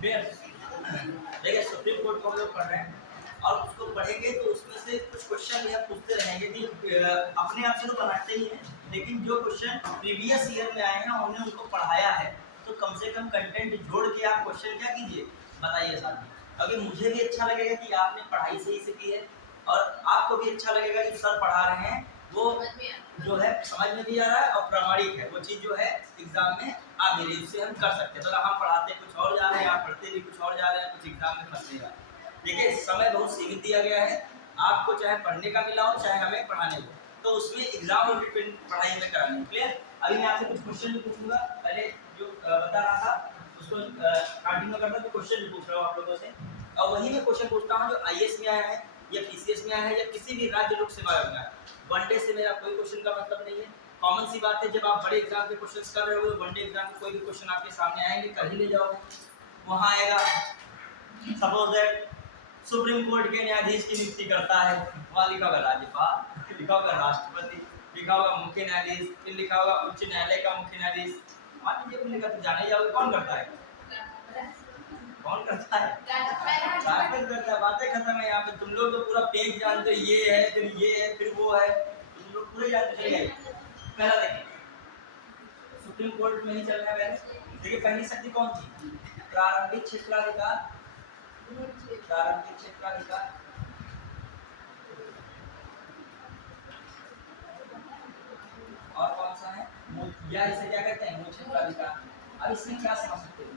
देखिए supreme court को हम लोग पढ़ रहे हैं और उसको पढ़ेंगे तो उसमें से कुछ क्वेश्चन यह पूछते रहेंगे कि अपने आप से तो बनाते ही हैं, लेकिन जो क्वेश्चन प्रीवियस ईयर में आए हैं हमने उनको पढ़ाया है, तो कम से कम कंटेंट जोड़ के आप क्वेश्चन क्या कीजिए, बताइए साथ में। अभी मुझे भी अच्छा लगेगा कि आपने पढ़ाई सही से की है और आपको भी अच्छा लगेगा कि सर पढ़ा रहे हैं वो जो है समझ में भी आ रहा है और प्रामाणिक है, वो चीज़ जो है एग्जाम में आ भी रही, उससे हम कर सकते हैं। तो हम पढ़ाते कुछ और जा रहे हैं, आप पढ़ते भी कुछ और जा रहे हैं, कुछ एग्जाम में फंसेगा। देखिए समय बहुत सीमित दिया गया है, आपको चाहे पढ़ने का मिला हो चाहे हमें पढ़ाने को, तो उसमें एग्जाम और डिपेंड पढ़ाई हमें करानी है। क्लियर? अभी मैं आपसे कुछ क्वेश्चन भी पूछूंगा, पहले जो बता रहा था उसको कंटिन्यू करता तो क्वेश्चन भी पूछ रहा हूँ आप लोगों से, और वही मैं क्वेश्चन पूछता हूँ जो आईएएस में आया है या पीसीएस में आया है या किसी भी राज्य लोक सेवा आयोग में आया है। वनडे से मेरा कोई क्वेश्चन का मतलब नहीं है, कॉमन सी बात है, जब आप बड़े एग्जाम के क्वेश्चंस कर रहे हो वनडे एग्जाम में कोई भी क्वेश्चन आपके सामने आएंगे कर ही ले जाओगे। वहाँ आएगा सपोज दैट सुप्रीम कोर्ट के न्यायाधीश की नियुक्ति करता है, वहाँ लिखा होगा राज्यपाल, लिखा होगा राष्ट्रपति, लिखा होगा मुख्य न्यायाधीश, फिर लिखा होगा उच्च न्यायालय का मुख्य न्यायाधीश। मान लीजिए अपने का तो जाने जाओगे कौन करता है, कौन करता है, राष्ट्रपति करता है। बातें खत्म है यहाँ पे, तुम लोग तो पूरा पेज जानते हो, ये है फिर ये है फिर वो है, तुम लोग पूरे जानते चले गए। पहला देखिए सुप्रीम कोर्ट में ही चल रहा है। देखिए पहली शक्ति कौन थी, प्रारंभिक क्षेत्राधिकार, प्रारंभिक क्षेत्राधिकार। और कौन सा है, या इसे क्या कहते हैं, मूल क्षेत्राधिकार। अब इसमें क्या समझ सकते हैं,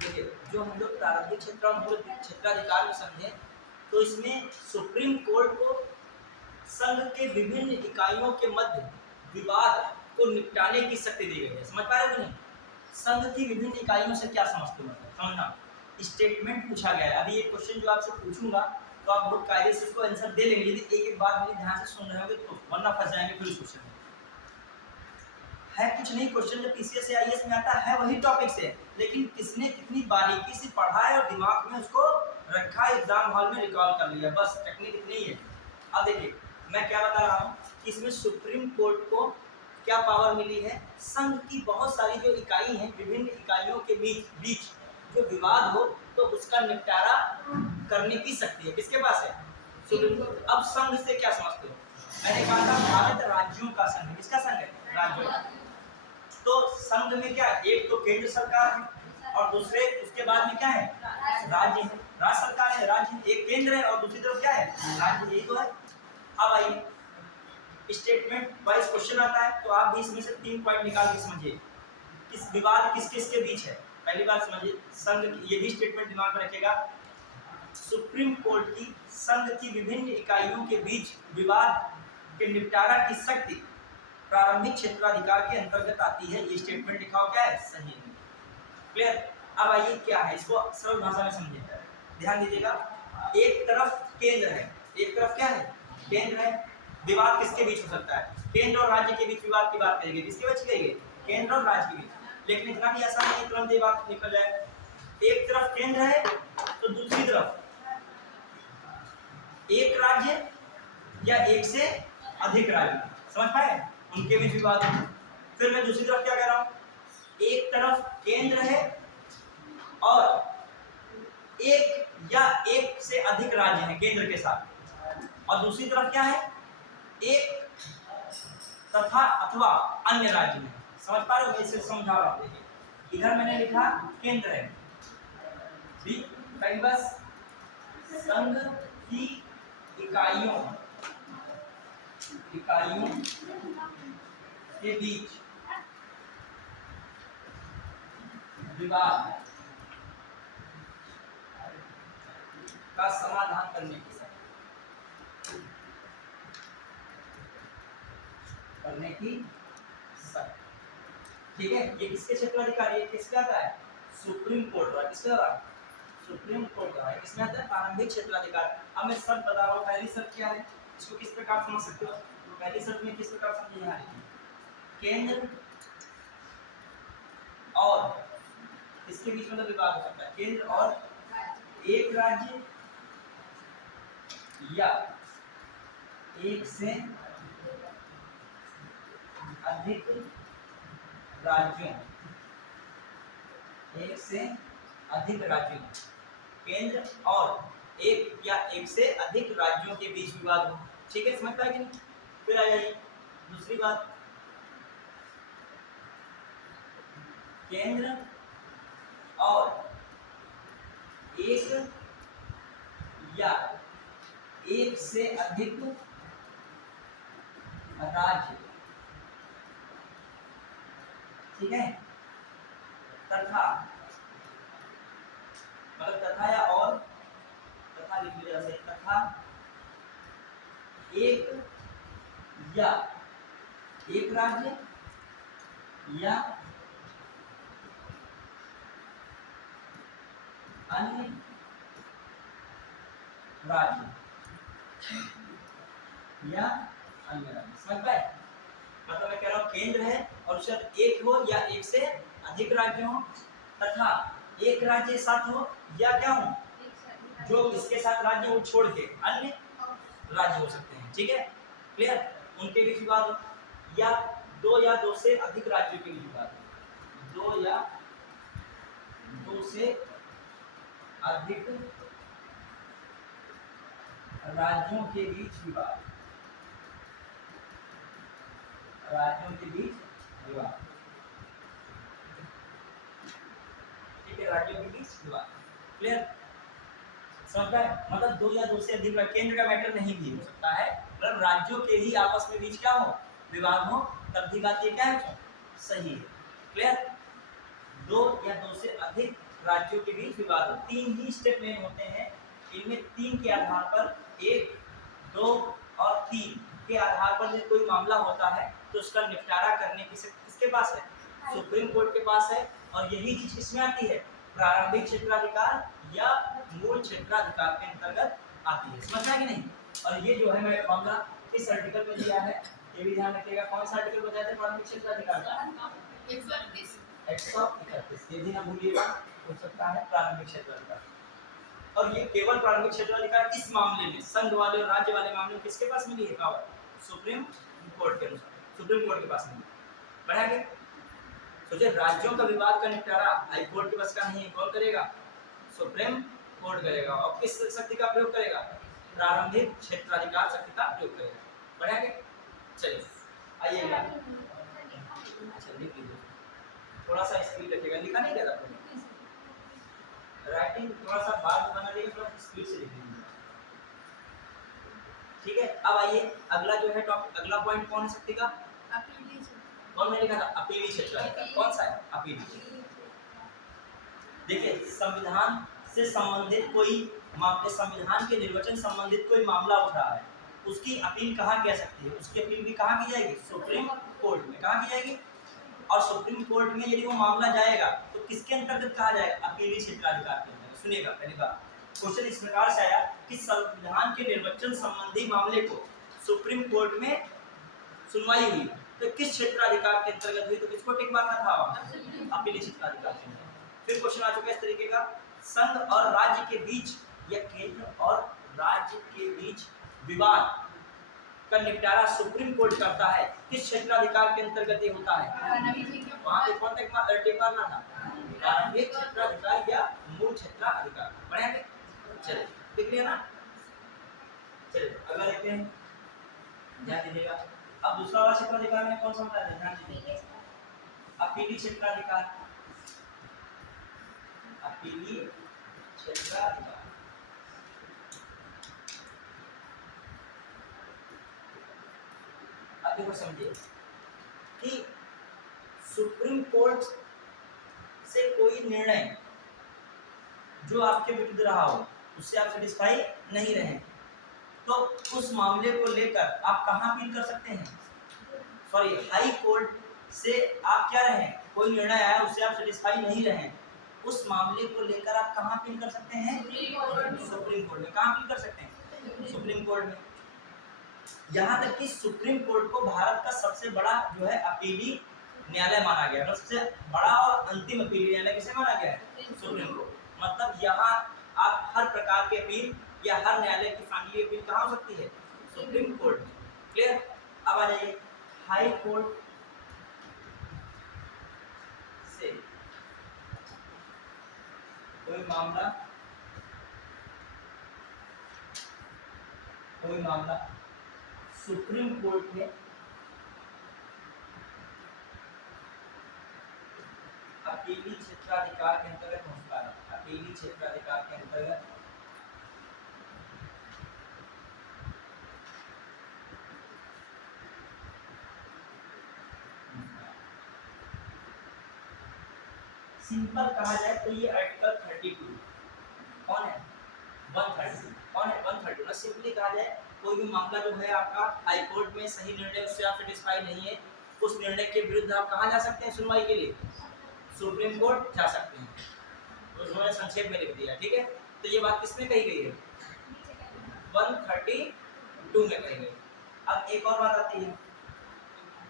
देखिए जो हम लोग प्रारंभिक क्षेत्र और मूल क्षेत्राधिकार में समझे, तो इसमें सुप्रीम कोर्ट को संघ के विभिन्न इकाइयों के मध्य विवाद को निपटाने की शक्ति दी गई है। समझ पा रहे हो नहीं? संघ की विभिन्न इकाइयों से क्या समझते हो, मतलब समझना। स्टेटमेंट पूछा गया है, अभी एक क्वेश्चन जो आपसे पूछूंगा तो आप बहुत कायदे से इसको आंसर दे लेंगे यदि एक एक बात मेरी ध्यान से सुन रहे होंगे, तो वरना फंस जाएंगे फिर उस क्वेश्चन में। है कुछ नहीं, क्वेश्चन जो पीसीएस या आईएएस में आता है वही टॉपिक से, लेकिन किसने कितनी बारीकी से पढ़ा है और दिमाग में उसको रखा, एग्जाम हॉल में रिकॉल कर लिया, बस टेक्निक इतनी है। अब देखिए मैं क्या बता रहा हूँ कि इसमें सुप्रीम कोर्ट को क्या पावर मिली है, संघ की बहुत सारी जो इकाई हैं, विभिन्न इकाइयों के बीच जो विवाद हो तो उसका निपटारा करने की शक्ति है। किसके पास है, सुप्रीम कोर्ट। अब संघ से क्या समझते हो, मैंने कहा था भारत राज्यों का संघ है, किसका संघ है, राज्यों का। तो संघ में क्या, एक तो केंद्र सरकार है और दूसरे उसके बाद में क्या है, राज्य है, राज्य सरकार है, राज्य, एक केंद्र है और दूसरी तरफ क्या है, राज्य, यही तो है। अब आइए स्टेटमेंट वाइज क्वेश्चन आता है, तो आप भी इसमें से 3 पॉइंट निकाल के समझिए, किस विवाद किस किस के बीच है। पहली बात समझिए, संघ की, ये भी स्टेटमेंट दिमाग में रखेगा, सुप्रीम कोर्ट की संघ की विभिन्न इकाइयों के बीच विवाद के निपटारा की शक्ति प्रारंभिक क्षेत्राधिकार के अंतर्गत आती है। ये स्टेटमेंट लिखा हो क्या है, सही है। क्लियर? अब आइए क्या है, इसको सरल भाषा में समझिए, ध्यान दीजिएगा। एक तरफ केंद्र है, एक तरफ क्या है, केंद्र है, विवाद किसके बीच हो सकता है, केंद्र और राज्य के बीच विवाद की बात करेंगे, किसके बीच करेंगे, केंद्र और राज्य के बीच। लेकिन इतना भी आसान नहीं तुरंत ये बात निकल जाए। एक तरफ केंद्र है तो दूसरी तरफ एक राज्य या एक से अधिक राज्य, समझ पाए, उनके बीच विवाद है। फिर मैं दूसरी तरफ क्या कह रहा हूं, एक तरफ केंद्र है और एक या एक से अधिक राज्य हैं केंद्र के साथ, और दूसरी तरफ क्या है, एक तथा अथवा अन्य राज्य में। समझ पा रहे हो, मैं इसे समझा रहा हूं। देखिए इधर मैंने लिखा केंद्र है, कहीं बस संघ की इकाइयों के बीच विवाद का समाधान करने की शक्ति, ठीक है। ये किसके क्षेत्राधिकार, ये किसका आता है, सुप्रीम कोर्ट का, किसका आता है, सुप्रीम कोर्ट का है, किसमें आता है, प्रारंभिक क्षेत्राधिकार। अब मैं शर्त बता रहा हूँ, पहली शर्त क्या है, इसको किस प्रकार समझ सकते हो, पहली शर्त में किस प्रकार समझिए, यहाँ केंद्र और इसके बीच में तो विवाद हो सकता है, केंद्र और एक राज्य या एक से अधिक राज्यों, एक से अधिक राज्यों, केंद्र और एक या एक से अधिक राज्यों के बीच विवाद हो। ठीक है, समझ पाए कि नहीं? फिर आ जाइए दूसरी बात, केंद्र और एक या एक से अधिक राज्य, ठीक है, तथा मतलब तथा या और, तथा लिख लीजिए ऐसे, तथा एक या एक राज्य या अन्य राज्य या अन्य राज्य। समझ पाए? मतलब मैं कह रहा हूँ केंद्र है और शब्द एक हो या एक से अधिक राज्य हो, तथा एक राज्य साथ हो या क्या हो, जो इसके साथ राज्य वो छोड़ के अन्य राज्य हो सकते हैं। ठीक है, क्लियर? उनके बीच विवाद हो, या दो से अधिक राज्यों के बीच विवाद हो, दो से अधिक राज्यों के बीच विवाद, राज्यों के बीच विवाद, ठीक है, राज्यों के बीच विवाद। क्लियर? समझ पाए? मतलब दो से अधिक, केंद्र का मैटर नहीं भी हो सकता है, मतलब राज्यों के ही आपस में बीच क्या हो, विवाद हो, तब भी बात ये क्या है, सही है। क्लियर? दो से अधिक राज्यों के बीच विवाद हो, तीन ही स्टेप में होते हैं, इनमें तीन के आधार पर, एक, दो और तीन के आधार पर जब कोई मामला होता है तो उसका निपटारा करने किसके पास है, सुप्रीम कोर्ट के पास है। और यही चीज किसमें आती है, प्रारंभिक क्षेत्राधिकार या मूल क्षेत्राधिकार के अंतर्गत आती है। समझना कि नहीं? और ये जो है मैं मामला किस आर्टिकल में दिया है ये भी ध्यान रखिएगा। कौन सा आर्टिकल बताया था प्रारंभिक क्षेत्राधिकार का? 131, ये भी ना भूलिएगा, हो सकता है प्रारंभिक क्षेत्राधिकार। और ये केवल प्रारंभिक क्षेत्राधिकार इस मामले में, संघ वाले और राज्य वाले मामले में किसके पास मिली है पावर, सुप्रीम कोर्ट के अनुसार, सुप्रीम कोर्ट के पास मिली। बढ़ाएंगे, सोचिए राज्यों का विवाद का निपटारा हाई कोर्ट के पास का नहीं है, कौन करेगा, सुप्रीम कोर्ट करेगा। और किस शक्ति का प्रयोग करेगा, प्रारंभिक क्षेत्राधिकार शक्ति का प्रयोग करेगा। बढ़ाएंगे, चलिए आइएगा, अच्छा लिख लीजिए, थोड़ा सा स्पीड रखिएगा, लिखा नहीं गया था, राइटिंग थोड़ा सा बात बना देगा, थोड़ा स्पीड से लिख लीजिए। ठीक है, अब आइए अगला जो है टॉपिक, अगला पॉइंट कौन है शक्ति का, कौन में लिखा था, अपीली क्षेत्राधिकार। कौन सा है, अपीली। देखिए संविधान से संबंधित कोई मामले, संविधान के निर्वचन संबंधित कोई मामला उठ रहा है, उसकी अपील कहाँ की जा सकती है, उसकी अपील भी कहाँ की जाएगी, सुप्रीम कोर्ट में। कहाँ की जाएगी, और सुप्रीम कोर्ट में यदि वो मामला जाएगा तो किसके अंतर्गत कहा जाएगा, अपीली क्षेत्राधिकार के अंतर्गत। सुनिएगा पहली बार क्वेश्चन इस प्रकार से आया कि संविधान के निर्वचन संबंधी मामले को सुप्रीम कोर्ट में सुनवाई हुई तो किस क्षेत्राधिकार के अंतर्गत हुई, तो किसको टिक मारना था, अपीली क्षेत्राधिकार के अंतर्गत। फिर क्वेश्चन आ चुका है इस तरीके का, संघ और राज्य के बीच या केंद्र और राज्य के बीच विवाद का निपटारा सुप्रीम कोर्ट करता है, किस क्षेत्राधिकार के अंतर्गत ये होता है, वहां पे कौन टिक मारना था, प्रारंभिक क्षेत्राधिकार या मूल क्षेत्राधिकार। बढ़िया, चलिए लिख लिया ना। चलिए अगला देखते हैं, ध्यान दीजिएगा। अब दूसरा वाला क्षेत्राधिकार में कौन सा होता है, ध्यान दीजिए, अपीली क्षेत्राधिकार, अपीली क्षेत्राधिकार। अब देखो समझिए कि सुप्रीम कोर्ट से कोई निर्णय जो आपके विरुद्ध रहा हो, उससे आप सेटिस्फाई नहीं रहे, तो उस मामले को लेकर आप कहाँ अपील कर सकते हैं, सॉरी हाई कोर्ट से आप क्या रहे, कोई निर्णय आया उससे आप सेटिस्फाई नहीं रहे, उस मामले को लेकर आप कहाँ अपील कर सकते हैं, सुप्रीम कोर्ट में। कहाँ अपील कर सकते हैं, सुप्रीम कोर्ट में। यहाँ तक कि सुप्रीम कोर्ट को भारत का सबसे बड़ा जो है अपीली न्यायालय माना गया है, सबसे बड़ा और अंतिम अपीली न्यायालय किसे माना गया है, सुप्रीम कोर्ट। मतलब यहाँ आप हर प्रकार के अपील या हर न्यायालय की फाइनली अपील कहाँ हो सकती है, सुप्रीम कोर्ट में। क्लियर? अब आ जाइए हाई कोर्ट कोई मामला सुप्रीम कोर्ट में अकेली क्षेत्राधिकार के अंतर्गत पहुंचता है, अकेली क्षेत्राधिकार के अंतर्गत सिंपल कहा जाए तो ये आर्टिकल 32 कौन है 130 कौन है 130 ना सिंपली कहा जाए कोई भी मामला जो है आपका हाई कोर्ट में सही निर्णय उससे आप सेटिस्फाई नहीं है, उस निर्णय के विरुद्ध आप कहाँ जा सकते हैं सुनवाई के लिए, सुप्रीम कोर्ट जा सकते हैं। तो उन्होंने संक्षेप में लिख दिया, ठीक है। तो ये बात किसमें कही गई है 132 में कही गई। अब एक और बात आती है,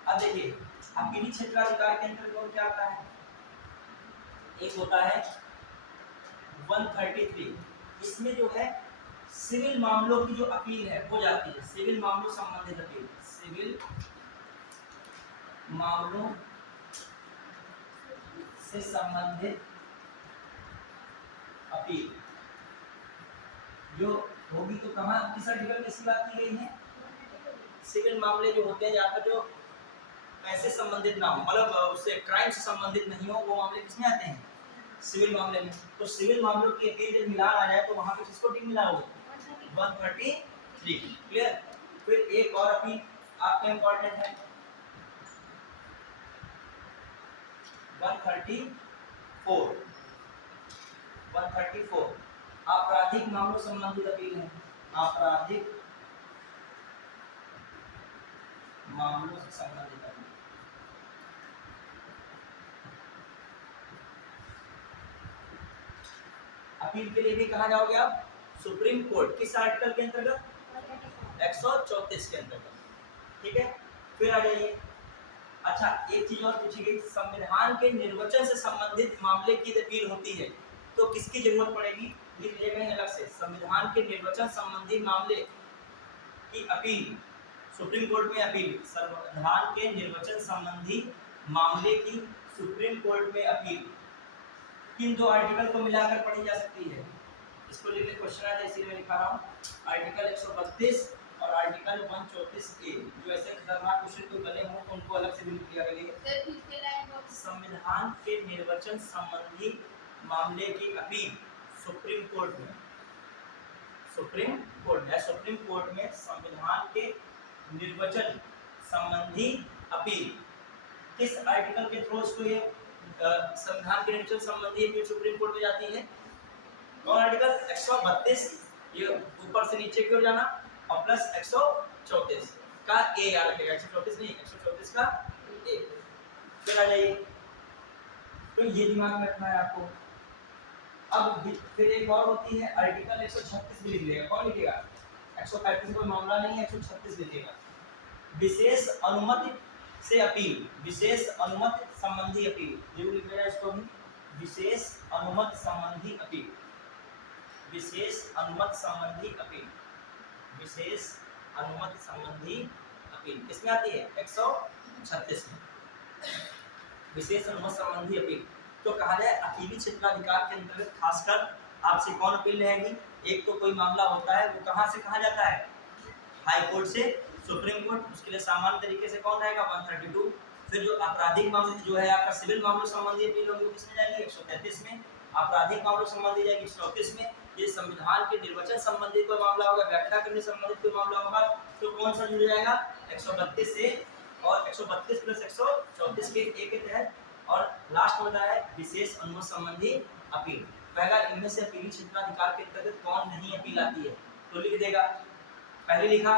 अब देखिए अकेली क्षेत्राधिकार के अंतर्गत क्या आता है, एक होता है 133, इसमें जो है सिविल मामलों की जो अपील है हो जाती है, सिविल मामलों संबंधित अपील, सिविल मामलों से संबंधित अपील जो होगी तो कहाँ किस आर्टिकल में इसकी बात की गई है, सिविल मामले जो होते हैं यहाँ पर जो पैसे संबंधित ना हो, मतलब उससे क्राइम से संबंधित नहीं हो, वो मामले किसमें आते हैं सिविल मामले में। तो सिविल मामलों की अपील जब मिलान आ जाए तो वहां पे किसको टिक मिला होगा 133, क्लियर। फिर एक और अपील आपके इंपॉर्टेंट है 134 आपराधिक मामलों संबंधित अपील है, आपराधिक मामलों से संबंधित अपील। अपील के लिए भी कहा जाओगे आप सुप्रीम कोर्ट, किस आर्टिकल के अंतर्गत 134 के अंतर्गत, ठीक है। फिर आ जाइए, अच्छा एक चीज और पूछी गई, संविधान के निर्वचन से संबंधित मामले की अपील होती है तो किसकी जरूरत पड़ेगी, लिख लिया गया अलग से, संविधान के निर्वचन संबंधी मामले की अपील सुप्रीम कोर्ट में अपील, संविधान के निर्वचन संबंधी मामले की सुप्रीम कोर्ट में अपील किन दो आर्टिकल को मिलाकर पढ़ी जा सकती है, इसको लिखने क्वेश्चन है इसीलिए मैं लिखा रहा हूँ, आर्टिकल 132 और आर्टिकल 134A। जो ऐसे खतरनाक क्वेश्चन कोई बने हों तो उनको अलग से भी लिख लिया करिए। संविधान के निर्वचन संबंधी मामले की अपील सुप्रीम कोर्ट में, सुप्रीम कोर्ट में संविधान के निर्वचन संबंधी अपील किस आर्टिकल के थ्रू इसको ये संविधान के निर्वचन संबंधी अपील सुप्रीम कोर्ट में जाती है, कौन आर्टिकल 132, ये ऊपर से नीचे की ओर जाना और प्लस 134 का ए याद रखेगा, 134 नहीं 134 का ए। फिर आ जाइए, तो ये दिमाग में रखना है आपको। अब फिर एक और होती है आर्टिकल 136 भी लिख लेगा, कौन लिखेगा 135 कोई मामला नहीं है 136 लिखेगा, विशेष अनुमति से अपील, विशेष अनुमति संबंधी अपील, जो लिख लेगा इसको भी, विशेष अनुमति संबंधी अपील, विशेष अनुमति संबंधी अपील, विशेष अनुमति संबंधी अपील किसमें आती है 136 में, विशेष अनुमति संबंधी अपील। तो कहा जाए अकेली क्षेत्राधिकार के अंतर्गत खासकर आपसे कौन अपील रहेगी, एक तो कोई मामला होता है वो कहाँ से कहा जाता है हाई कोर्ट से सुप्रीम कोर्ट, उसके लिए सामान्य तरीके से कौन रहेगा 132। फिर जो आपराधिक मामले जो है आपका सिविल मामलों संबंधी अपील होगी किसमें जाएगी 133 में, आपराधिक मामलों संबंधी जाएगी 134 में। ये संविधान के निर्वचन संबंधित कोई मामला होगा, व्याख्या करने संबंधित कोई मामला होगा तो कौन सा जुड़ जाएगा 132 से, और 132 प्लस 134 के एक के तहत। और लास्ट होता है विशेष अनुमति संबंधी अपील। पहला इनमें से अपीली क्षेत्राधिकार के अंतर्गत कौन नहीं अपील आती है तो लिख देगा, पहले लिखा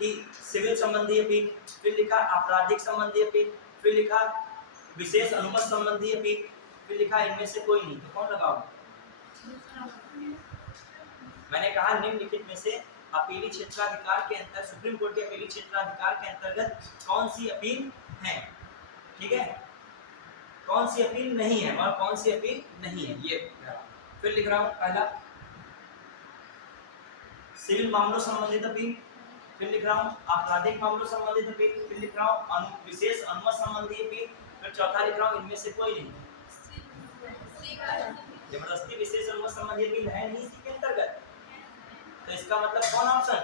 कि सिविल संबंधी अपील, फिर लिखा आपराधिक संबंधी अपील, फिर लिखा विशेष अनुमति संबंधी अपील, फिर लिखा इनमें से कोई नहीं, तो कौन लगाओगे। मैंने कहा निम्नलिखित में से अपीली क्षेत्राधिकार के अंतर्गत सुप्रीम कोर्ट के अपीली क्षेत्राधिकार के अंतर्गत कौन सी अपील है, ठीक है, कौन सी अपील नहीं है और कौन सी अपील नहीं है ये। फिर लिख रहा हूं पहला सिविल मामलों संबंधित अपील, फिर लिख रहा हूं आपराधिक मामलों संबंधित अपील, फिर लिख रहा हूं विशेष अनुमति संबंधी अपील, फिर चौथा लिख रहा हूं इनमें से कोई नहीं। जबरदस्ती विशेष अनुमत संबंध यदि है नहीं इसी के अंतर्गत, तो इसका मतलब कौन ऑप्शन,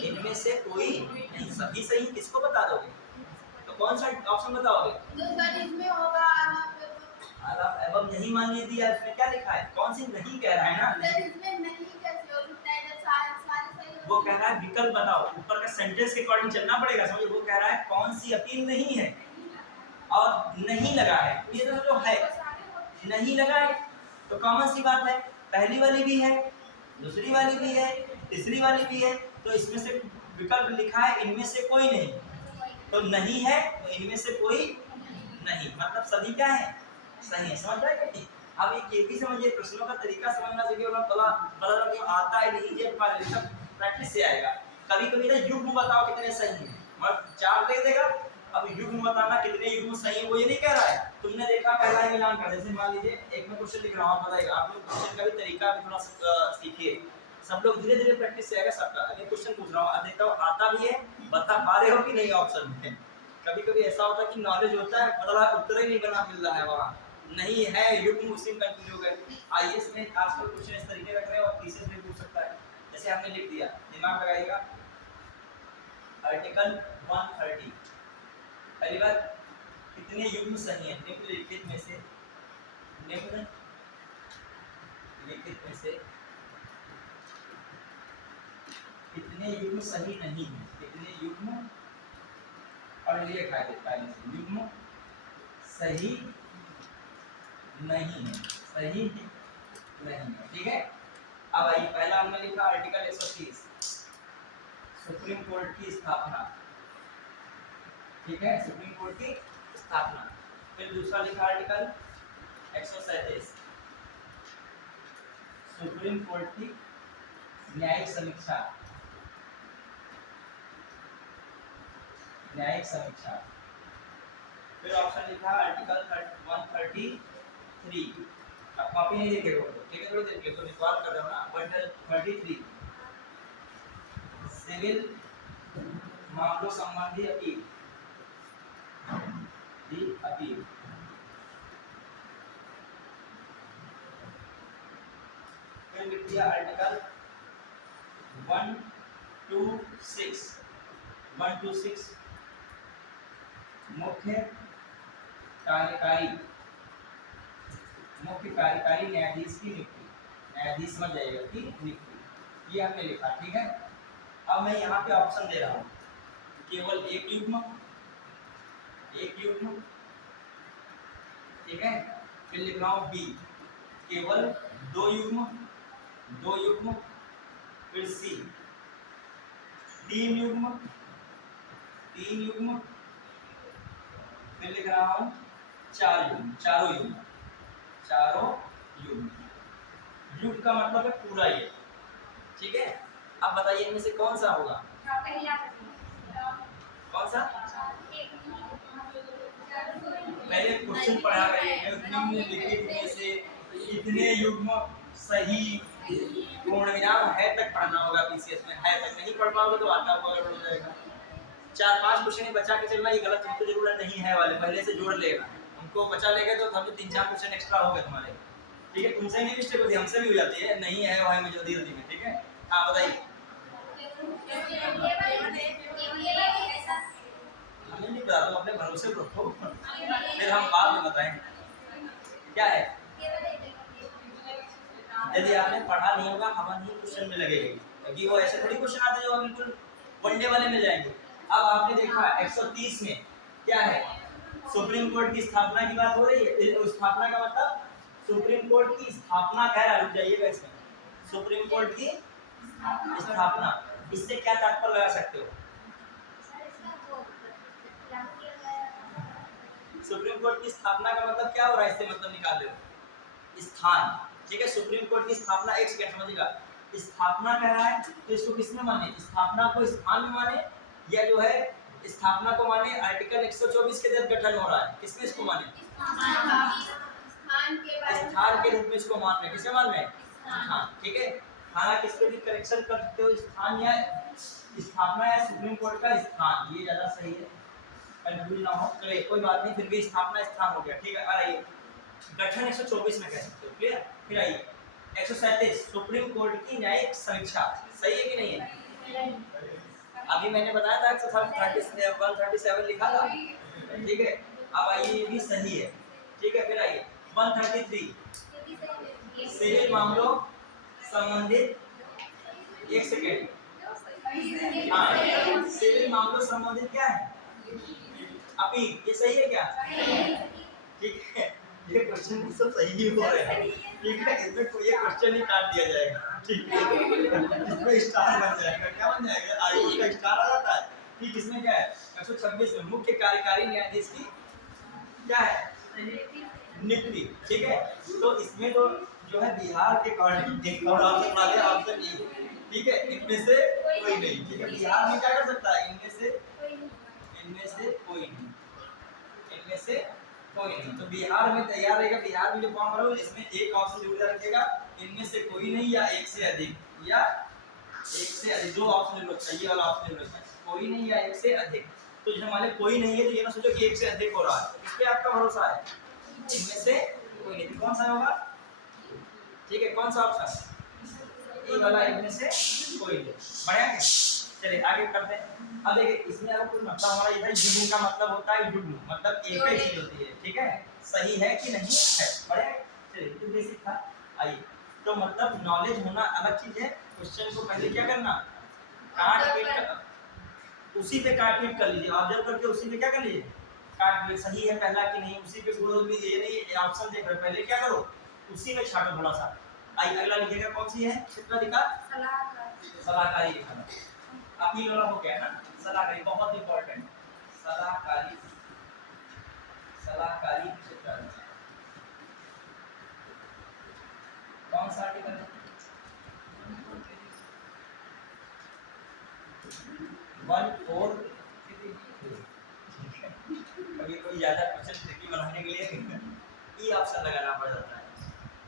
इनमें से कोई नहीं। सभी सही, किसको बता दोगे, तो कौन सा ऑप्शन बताओगे, जो सर इसमें होगा आप एवं नहीं मानिए दिया, इसमें क्या लिखा है, कौन सी नहीं कह रहा है ना, सर इसमें नहीं कैसे हो सकता है जब सारे सारे सही वो कह रहा है विकल्प बताओ, ऊपर का सेंटेंस के अकॉर्डिंग चलना पड़ेगा, समझो। वो कह रहा है कौन सी अपील नहीं है और नहीं लगा है, ये तो जो है नहीं लगा है तो कॉमन सी बात है, पहली वाली भी है, दूसरी वाली भी है, तीसरी वाली भी है, तो इसमें से विकल्प लिखा है इनमें से कोई नहीं, तो नहीं है तो इनमें से कोई नहीं, मतलब सभी क्या है, सही है। समझ रहे हैं? अब ये भी समझिए, प्रश्नों का तरीका समझना चाहिए, और पता आता है नहीं जे प्रैक्टिस से आएगा। कभी कभी ना युग्म बताओ कितने सही हैं, मतलब 4 दे देगा, अब युग्म बताना कितने युग्म सही है वो ये नहीं कह रहा है, तुमने देखा पहला ही मिलान कर, जैसे मान लीजिए एक में क्वेश्चन लिख रहा हूँ, बताएगा आप लोग क्वेश्चन का भी तरीका भी थोड़ा सीखिए, सब लोग धीरे धीरे प्रैक्टिस से आएगा सबका। अगर क्वेश्चन पूछ रहा हूँ, देखता हूँ आता भी है, बता पा रहे हो कि नहीं ऑप्शन में। कभी कभी ऐसा होता है कि नॉलेज होता है, पता लगा उत्तर ही नहीं बना मिल रहा है, वहाँ नहीं है, युग्म उसी में कंफ्यूज हो गए। आईएएस में आजकल क्वेश्चन इस तरीके रख रहे हैं, और पीसीएस में पूछ सकता है, जैसे हमने लिख दिया, दिमाग लगाइएगा, आर्टिकल 130 पहली बार कितने युग्म सही हैं, निम्नलिखित में से, निम्नलिखित में से कितने युग्म सही नहीं है, कितने युग्म, और लिए खाए पहले से, युग्म सही नहीं है, सही नहीं है, ठीक है। अब आइए, पहला हमने लिखा आर्टिकल 130 सुप्रीम कोर्ट की स्थापना, ठीक है, सुप्रीम कोर्ट की स्थापना। फिर दूसरा लिखा आर्टिकल 137 सुप्रीम कोर्ट की न्यायिक समीक्षा, न्यायिक समीक्षा। फिर ऑप्शन लिखा आर्टिकल 133, अब कॉपी नहीं देखे हो, ठीक है, थोड़ी देर के तो रिकॉल कर रहे हो ना, 133 सिविल मामलों संबंधी अपील, अपील। फिर लिख दिया आर्टिकल 126 मुख्य कार्यकारी न्यायाधीश की नियुक्ति, न्यायाधीश समझ जाइएगा की नियुक्ति, ये हमने लिखा, ठीक है। अब मैं यहाँ पे ऑप्शन दे रहा हूँ, केवल एक युग्म, ठीक है। फिर लिख रहा हूँ बी, केवल 2 युग्म, फिर सी 3 युग्म, फिर लिख रहा हूँ 4 युग्म, चारों युग्म। युग का मतलब है पूरा ये, ठीक है। अब बताइए इनमें से कौन सा होगा, कौन सा, पहले क्वेश्चन पढ़ा रहे हैं, निम्नलिखित में से कितने युग्म सही, पूर्ण विराम है तक पढ़ना होगा पीसीएस में, है तक नहीं पढ़ पाओगे तो आता हुआ गड़बड़ हो जाएगा। 4-5 क्वेश्चन बचा के चलना, ये गलत, हमको जरूरत नहीं है वाले पहले से जोड़ लेगा, हमको बचा लेगा तो हम 3-4 क्वेश्चन एक्स्ट्रा हो गए तुम्हारे, ठीक है। तुमसे नहीं मिस्टेक होती, हमसे भी हो जाती है, नहीं है वो है में जल्दी में, ठीक है। हाँ बताइए, हमें नहीं पता, तो अपने भरोसे पर रखो, फिर हम बाद में बताएंगे क्या है। यदि आपने पढ़ा नहीं होगा, हवा नहीं क्वेश्चन में लगेगी, क्योंकि वो ऐसे थोड़ी क्वेश्चन आते हैं जो बिल्कुल वनडे वाले मिल जाएंगे। अब आपने देखा 130 में क्या है, सुप्रीम कोर्ट की स्थापना की बात हो रही है, स्थापना का मतलब सुप्रीम कोर्ट की स्थापना कह रहा है, रुक जाइएगा इसमें, सुप्रीम कोर्ट की स्थापना, इससे क्या तात्पर्य लगा सकते हो, सुप्रीम कोर्ट की स्थापना का मतलब क्या हो रहा है, इससे मतलब निकाल रहे हो, स्थान, ठीक है। सुप्रीम कोर्ट की स्थापना, एक सेकंड समझिएगा, स्थापना कह रहा है तो इसको किसमें माने, स्थापना को स्थान में माने, या जो है स्थापना को माने आर्टिकल 124 के तहत गठन हो रहा है, किसमें इसको माने, स्थान के रूप में इसको मान रहे हैं, किसे मान रहे हैं, स्थान, ठीक है। हालांकि इसको भी करेक्शन कर सकते हो, स्थान या स्थापना या सुप्रीम कोर्ट का स्थान, ये ज्यादा सही है, कंफ्यूज ना हो, चलिए कोई बात नहीं, फिर भी स्थापना स्थान हो गया, ठीक है। आ रही है गठन 124 में कह सकते हो। क्लियर? फिर आइए 137 सुप्रीम कोर्ट की न्यायिक समीक्षा। सही है कि नहीं है? अभी मैंने बताया था 137 लिखा था, ठीक है। अब आइए ये भी सही है, ठीक है। फिर आइए 133 सिविल मामलों संबंधित, एक सेकेंड, हाँ सिविल मामलों संबंधित क्या है? अपील। ये सही है क्या? ठीक है, ये क्वेश्चन सब सही हो रहे हैं, ठीक है। इसमें कोई ये क्वेश्चन ही काट दिया जाएगा, ठीक है। इसमें स्टार बन जाएगा। क्या बन जाएगा? आईओ का स्टार आ जाता है। ठीक, इसमें क्या है? 126 में मुख्य कार्यकारी न्यायाधीश की क्या है? नियुक्ति, ठीक है। तो इसमें तो जो है बिहार के अकॉर्डिंग और ऑप्शन वाले ऑप्शन ए, ठीक है। इनमें से कोई नहीं, ठीक है। बिहार में क्या कर सकता है? इनमें से कोई नहीं, इनमें से कोई नहीं। तो बिहार में तैयार रहेगा, बिहार में जो फॉर्म भरो इसमें एक ऑप्शन जरूर रखिएगा, इनमें से कोई नहीं या एक से अधिक, या एक से अधिक। दो ऑप्शन जरूर चाहिए वाला ऑप्शन जरूर है, कोई नहीं या एक से अधिक। तो जो हमारे कोई नहीं है तो ये ना सोचो कि एक से अधिक हो रहा है, इस पे आपका भरोसा है। इनमें से कोई नहीं, कौन सा होगा? ठीक है, कौन सा ऑप्शन? ए वाला, इनमें से कोई नहीं। बढ़िया है। चलिए आगे करते हैं। अब देखिए इसमें अगर कुछ मतलब हमारा इधर जुगनू का मतलब होता है, जुगनू मतलब एक ही चीज होती है, ठीक है। सही है कि नहीं है? बढ़िया। चलिए तो बेसिक था। आइए, तो मतलब नॉलेज होना अलग चीज है। क्वेश्चन को पहले क्या करना? काट पीट, उसी पे काट पीट कर लीजिए, ऑब्जर्व करके उसी पे क्या कर लीजिए? काट पीट। सही है पहला कि नहीं, उसी पे गुण लीजिए। ये नहीं ऑप्शन देख रहे पहले क्या करो? उसी में छाटो थोड़ा सा। आइए अगला लिखिएगा, कौन सी है? क्षेत्राधिकार सलाहकारी लिखना। अपील वाला हो गया ना, सलाहकारी बहुत इंपॉर्टेंट। सलाहकारी क्षेत्राधिकार कौन सा आर्टिकल है? 143। कभी कोई ज्यादा क्वेश्चन ट्रिकी बनाने के लिए ई ऑप्शन लगाना पड़ जाता है,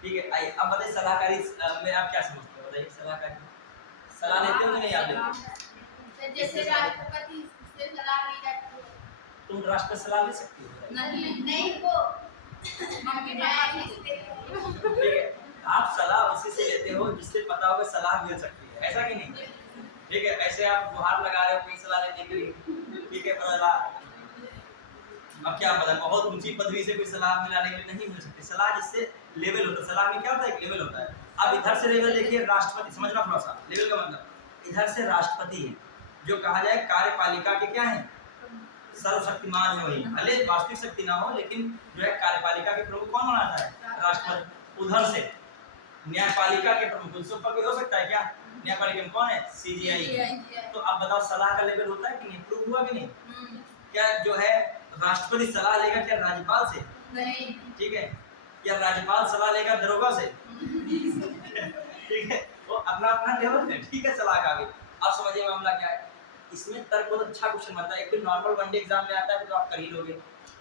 ठीक है। आइए अब बताइए सलाहकारी में आप क्या समझते हो? बताइए सलाहकारी, सलाह लेते हो कि नहीं आप लेते? जैसे राष्ट्रपति से सलाह ली जाती है। तुम राष्ट्र सलाह ले सकती हो? नहीं वो ठीक है, आप सलाह उसी से लेते हो जिससे पता होगा सलाह मिल सकती है, ऐसा कि नहीं? ठीक है, ऐसे आप गुहार लगा रहे हो कोई सलाह लेने के लिए, ठीक है। पता अब क्या पता बहुत ऊंची पदवी से कोई सलाह मिलाने के लिए नहीं मिल सकती। सलाह जिससे लेवल होता है, सलाह में क्या होता है? एक लेवल होता है। अब इधर से लेवल देखिए, राष्ट्रपति, समझना थोड़ा सा लेवल का मतलब। इधर से राष्ट्रपति है, जो कहा जाए कार्यपालिका के क्या है? सर्वशक्तिमान है वही, भले वास्तविक शक्ति ना हो लेकिन जो है कार्यपालिका के प्रमुख कौन बनाता है? राष्ट्रपति। उधर से न्यायपालिका के प्रमुख, उससे ऊपर कोई हो सकता है क्या? न्यायपालिका में कौन है? सीजीआई। तो अब बताओ सलाह का लेवल होता है कि नहीं? प्रूव हुआ कि नहीं? क्या जो है राष्ट्रपति सलाह लेगा क्या राज्यपाल से? नहीं, ठीक है। या राज्यपाल सलाह लेगा दरोगा से? ठीक है, वो अपना अपना लेवल है, ठीक है। सलाह का भी अब समझिए मामला क्या है। इसमें तर्क बहुत अच्छा क्वेश्चन बनता है। एक तो नॉर्मल वनडे एग्जाम में आता है तो आप कर ही लोगे।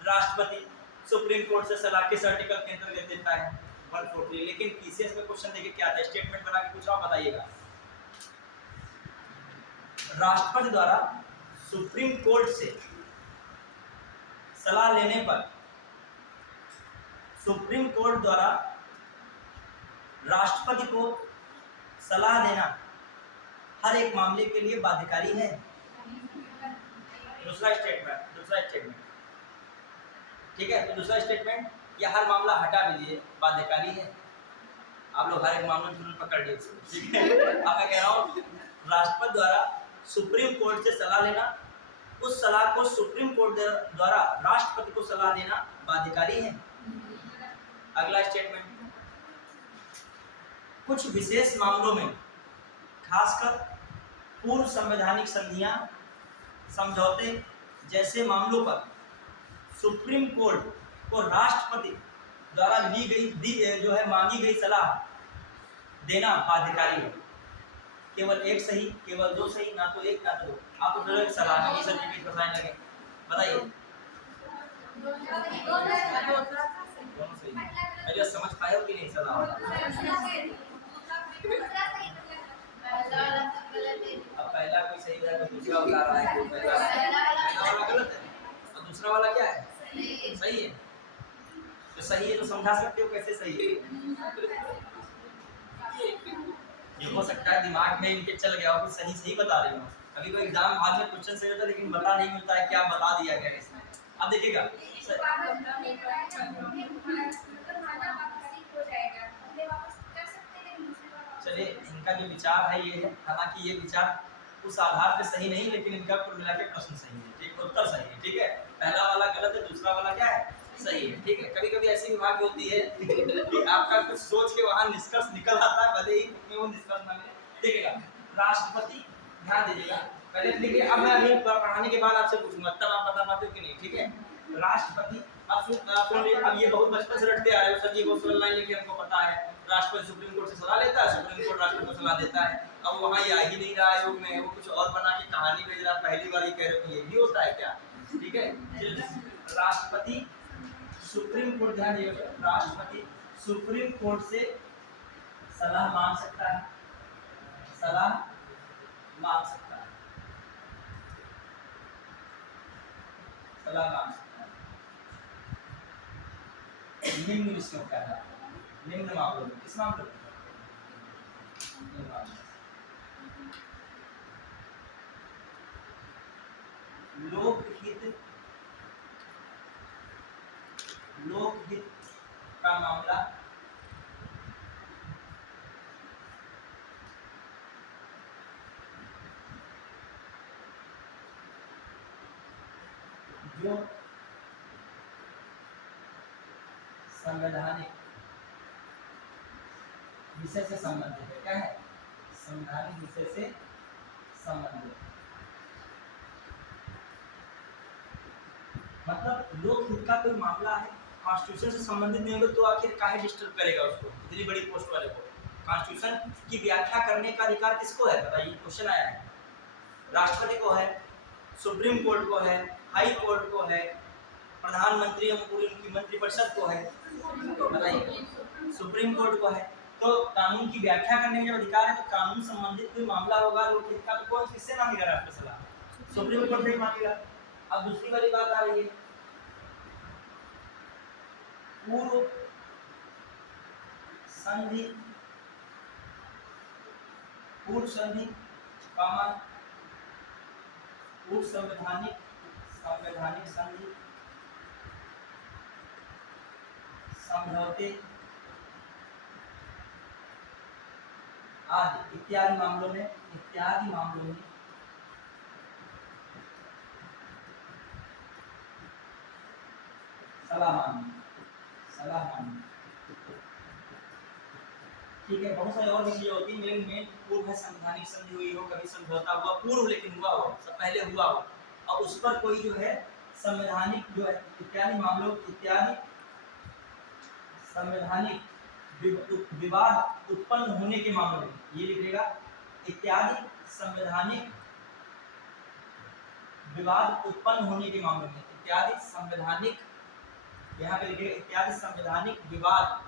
राष्ट्रपति सुप्रीम कोर्ट से सलाह किस आर्टिकल के अंतर्गत देता है? 143। लेकिन पीसीएस में क्वेश्चन देखिए क्या आता है, स्टेटमेंट बना के कुछ और बताइएगा। राष्ट्रपति द्वारा सुप्रीम कोर्ट से सलाह लेने पर, सुप्रीम कोर्ट द्वारा राष्ट्रपति को सलाह देना हर एक मामले के लिए बाध्यकारी है। दूसरा स्टेटमेंट, ठीक है। तो दूसरा स्टेटमेंट, या हर मामला हटा दीजिए, बाध्यकारी है। आप लोग हर एक मामला तुरंत पकड़ लीजिए, ठीक है। अब मैं कह रहा हूँ राष्ट्रपति द्वारा सुप्रीम कोर्ट से सलाह लेना, उस सलाह को सुप्रीम कोर्ट द्वारा राष्ट्रपति को सलाह देना बाध्यकारी है। अगला स्टेटमेंट, कुछ विशेष मामलों में खासकर पूर्व संवैधानिक संधियां, समझौते जैसे मामलों पर सुप्रीम कोर्ट को राष्ट्रपति द्वारा ली गई जो है मांगी गई सलाह देना बाध्यकारी है। केवल एक सही, केवल दो सही, ना तो एक ना तो दो। आप तो एक सलाह की सर्टिफिकेट पर साइन लगे, बताइए। दोनों सही। अरे समझ पाए हो कि नहीं सलाह? अब पहला कोई सही है तो दूसरा बता रहा है, तो पहला वाला गलत है और दूसरा वाला क्या है? सही है। तो सही है तो समझा सकते हो कैसे सही है? ये हो सकता है दिमाग में इनके चल गया हो कि सही सही बता रही हो। कभी कोई एग्जाम हॉल में क्वेश्चन सही होता है लेकिन बता नहीं मिलता है क्या बता दिया गया है इसमें। अब देखिएगा चलिए इनका जो विचार है ये है, हालांकि ये विचार उस आधार पे सही नहीं, लेकिन इनका कुल मिला के प्रश्न सही है, ठीक, उत्तर सही है, ठीक है। पहला वाला गलत है, दूसरा वाला क्या है, सही है, ठीक है। कभी कभी ऐसी विभाग होती है कि आपका कुछ सोच के वहां निष्कर्ष निकल आता है, भले ही उसमें वो निष्कर्ष ना मिले। देखिएगा राष्ट्रपति, ध्यान दीजिएगा, पहले देखिए, अब मैं अभी पढ़ाने के बाद आपसे पूछूंगा तब आप बता पाते हो कि नहीं, ठीक है। राष्ट्रपति, अब ये बहुत बचपन से रटते आ रहे हो सर जी, वो 16 लाइन लेके हमको पता है। राष्ट्रपति सुप्रीम कोर्ट से सलाह लेता है, सुप्रीम कोर्ट राष्ट्रपति को सलाह देता है। अब वहाँ ये आ ही नहीं रहा आयोग में, वो कुछ और बना के कहानी भेज रहा है, पहली बार ये कह रहे हो ये भी होता है क्या, ठीक है। राष्ट्रपति सुप्रीम कोर्ट, ध्यान दीजिएगा, राष्ट्रपति सुप्रीम कोर्ट से सलाह मांग सकता है, सलाह मांग सकता है, सलाह मांग सकता है। निम्न विषयों का है, निम्न मामलों में, किस मामले में, लोकहित, लोकहित का मामला जो संवैधानिक विषय से संबंधित है, क्या है, संवैधानिक विषय से संबंधित, मतलब लोकहित का कोई मामला है, कॉन्स्टिट्यूशन से संबंधित नहीं होगा तो आखिर काहे डिस्टर्ब करेगा उसको, इतनी बड़ी पोस्ट वाले को। कॉन्स्टिट्यूशन की व्याख्या करने का अधिकार किसको है बताइए, क्वेश्चन आया है, राष्ट्रपति को है, सुप्रीम कोर्ट को है, हाई कोर्ट को है, प्रधानमंत्री एवं पूरी उनकी मंत्रिपरिषद को है, बताइए, सुप्रीम कोर्ट को है। तो कानून की व्याख्या करने का जब अधिकार है तो कानून संबंधित कोई मामला होगा लोकहित का, तो कौन किससे मांगेगा राष्ट्र सलाह, सुप्रीम कोर्ट से मांगेगा। अब दूसरी वाली बात आ रही है, पूर्व संधि, पूर्व संधि कामा पूर्व संवैधानिक, संवैधानिक संधि, समझौते आदि इत्यादि मामलों में, इत्यादि मामलों में सलाह मांगनी, सलाह मांगनी, ठीक है। बहुत सारी और भी चीजें होती है, लेकिन मेन पूर्व है संवैधानिक संधि हुई हो, कभी समझौता हुआ, पूर्व लेकिन हुआ हो, सब पहले हुआ हो, और उस पर कोई जो है संवैधानिक जो है इत्यादि मामलों, इत्यादि संवैधानिक विवाद उत्पन्न होने के मामले में, ये लिखिएगा, इत्यादि संवैधानिक विवाद उत्पन्न होने के मामले में, इत्यादि संवैधानिक, यहाँ पे लिखिएगा इत्यादि संवैधानिक विवाद,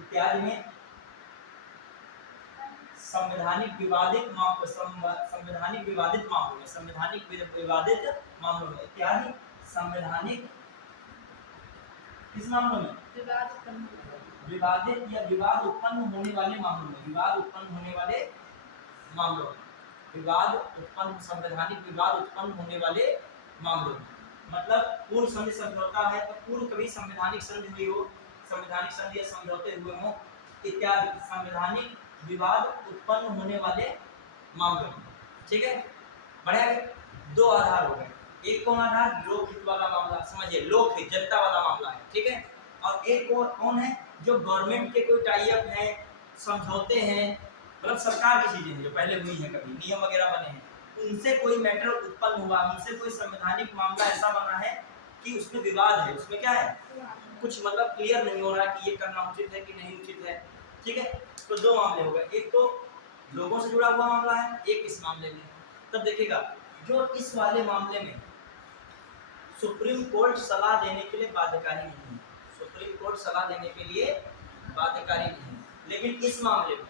इत्यादि में संवैधानिक विवादित मामलों, संवैधानिक विवादित मामलों में, संवैधानिक विवादित मामलों में, इत्यादि संवैधानिक किस मामलों में, विवादित या विवाद उत्पन्न होने वाले मामलों में, विवाद उत्पन्न होने वाले मामलों में, विवाद उत्पन्न, संवैधानिक विवाद उत्पन्न होने वाले मामलों में, मतलब पूर्व संधि समझौता है तो पूर्व कभी संवैधानिक संधि हुई हो, संवैधानिक संधि या समझौते हुए हो, इत्यादि संवैधानिक विवाद उत्पन्न होने वाले मामलों में, ठीक है। बढ़िया, दो आधार हो गए, एक कौन आधार, लोकहित वाला मामला, समझिए लोकहित जनता वाला मामला है, ठीक है। और एक और कौन है, जो गवर्नमेंट के कोई टाई अप है, समझौते हैं, मतलब सरकार की चीजें हैं जो पहले हुई हैं, कभी नियम वगैरह बने हैं, उनसे कोई मैटर उत्पन्न हुआ, उनसे कोई संवैधानिक मामला ऐसा बना है कि उसमें विवाद है, उसमें क्या है, कुछ मतलब क्लियर नहीं हो रहा कि ये करना उचित है कि नहीं उचित है, ठीक है। तो दो मामले हो गए, एक तो लोगों से जुड़ा हुआ मामला है, एक इस मामले में। तब देखिएगा जो इस वाले मामले में सुप्रीम कोर्ट सलाह देने के लिए बाध्यकारी नहीं है, सुप्रीम कोर्ट सलाह देने के लिए बाध्यकारी नहीं है, लेकिन इस मामले में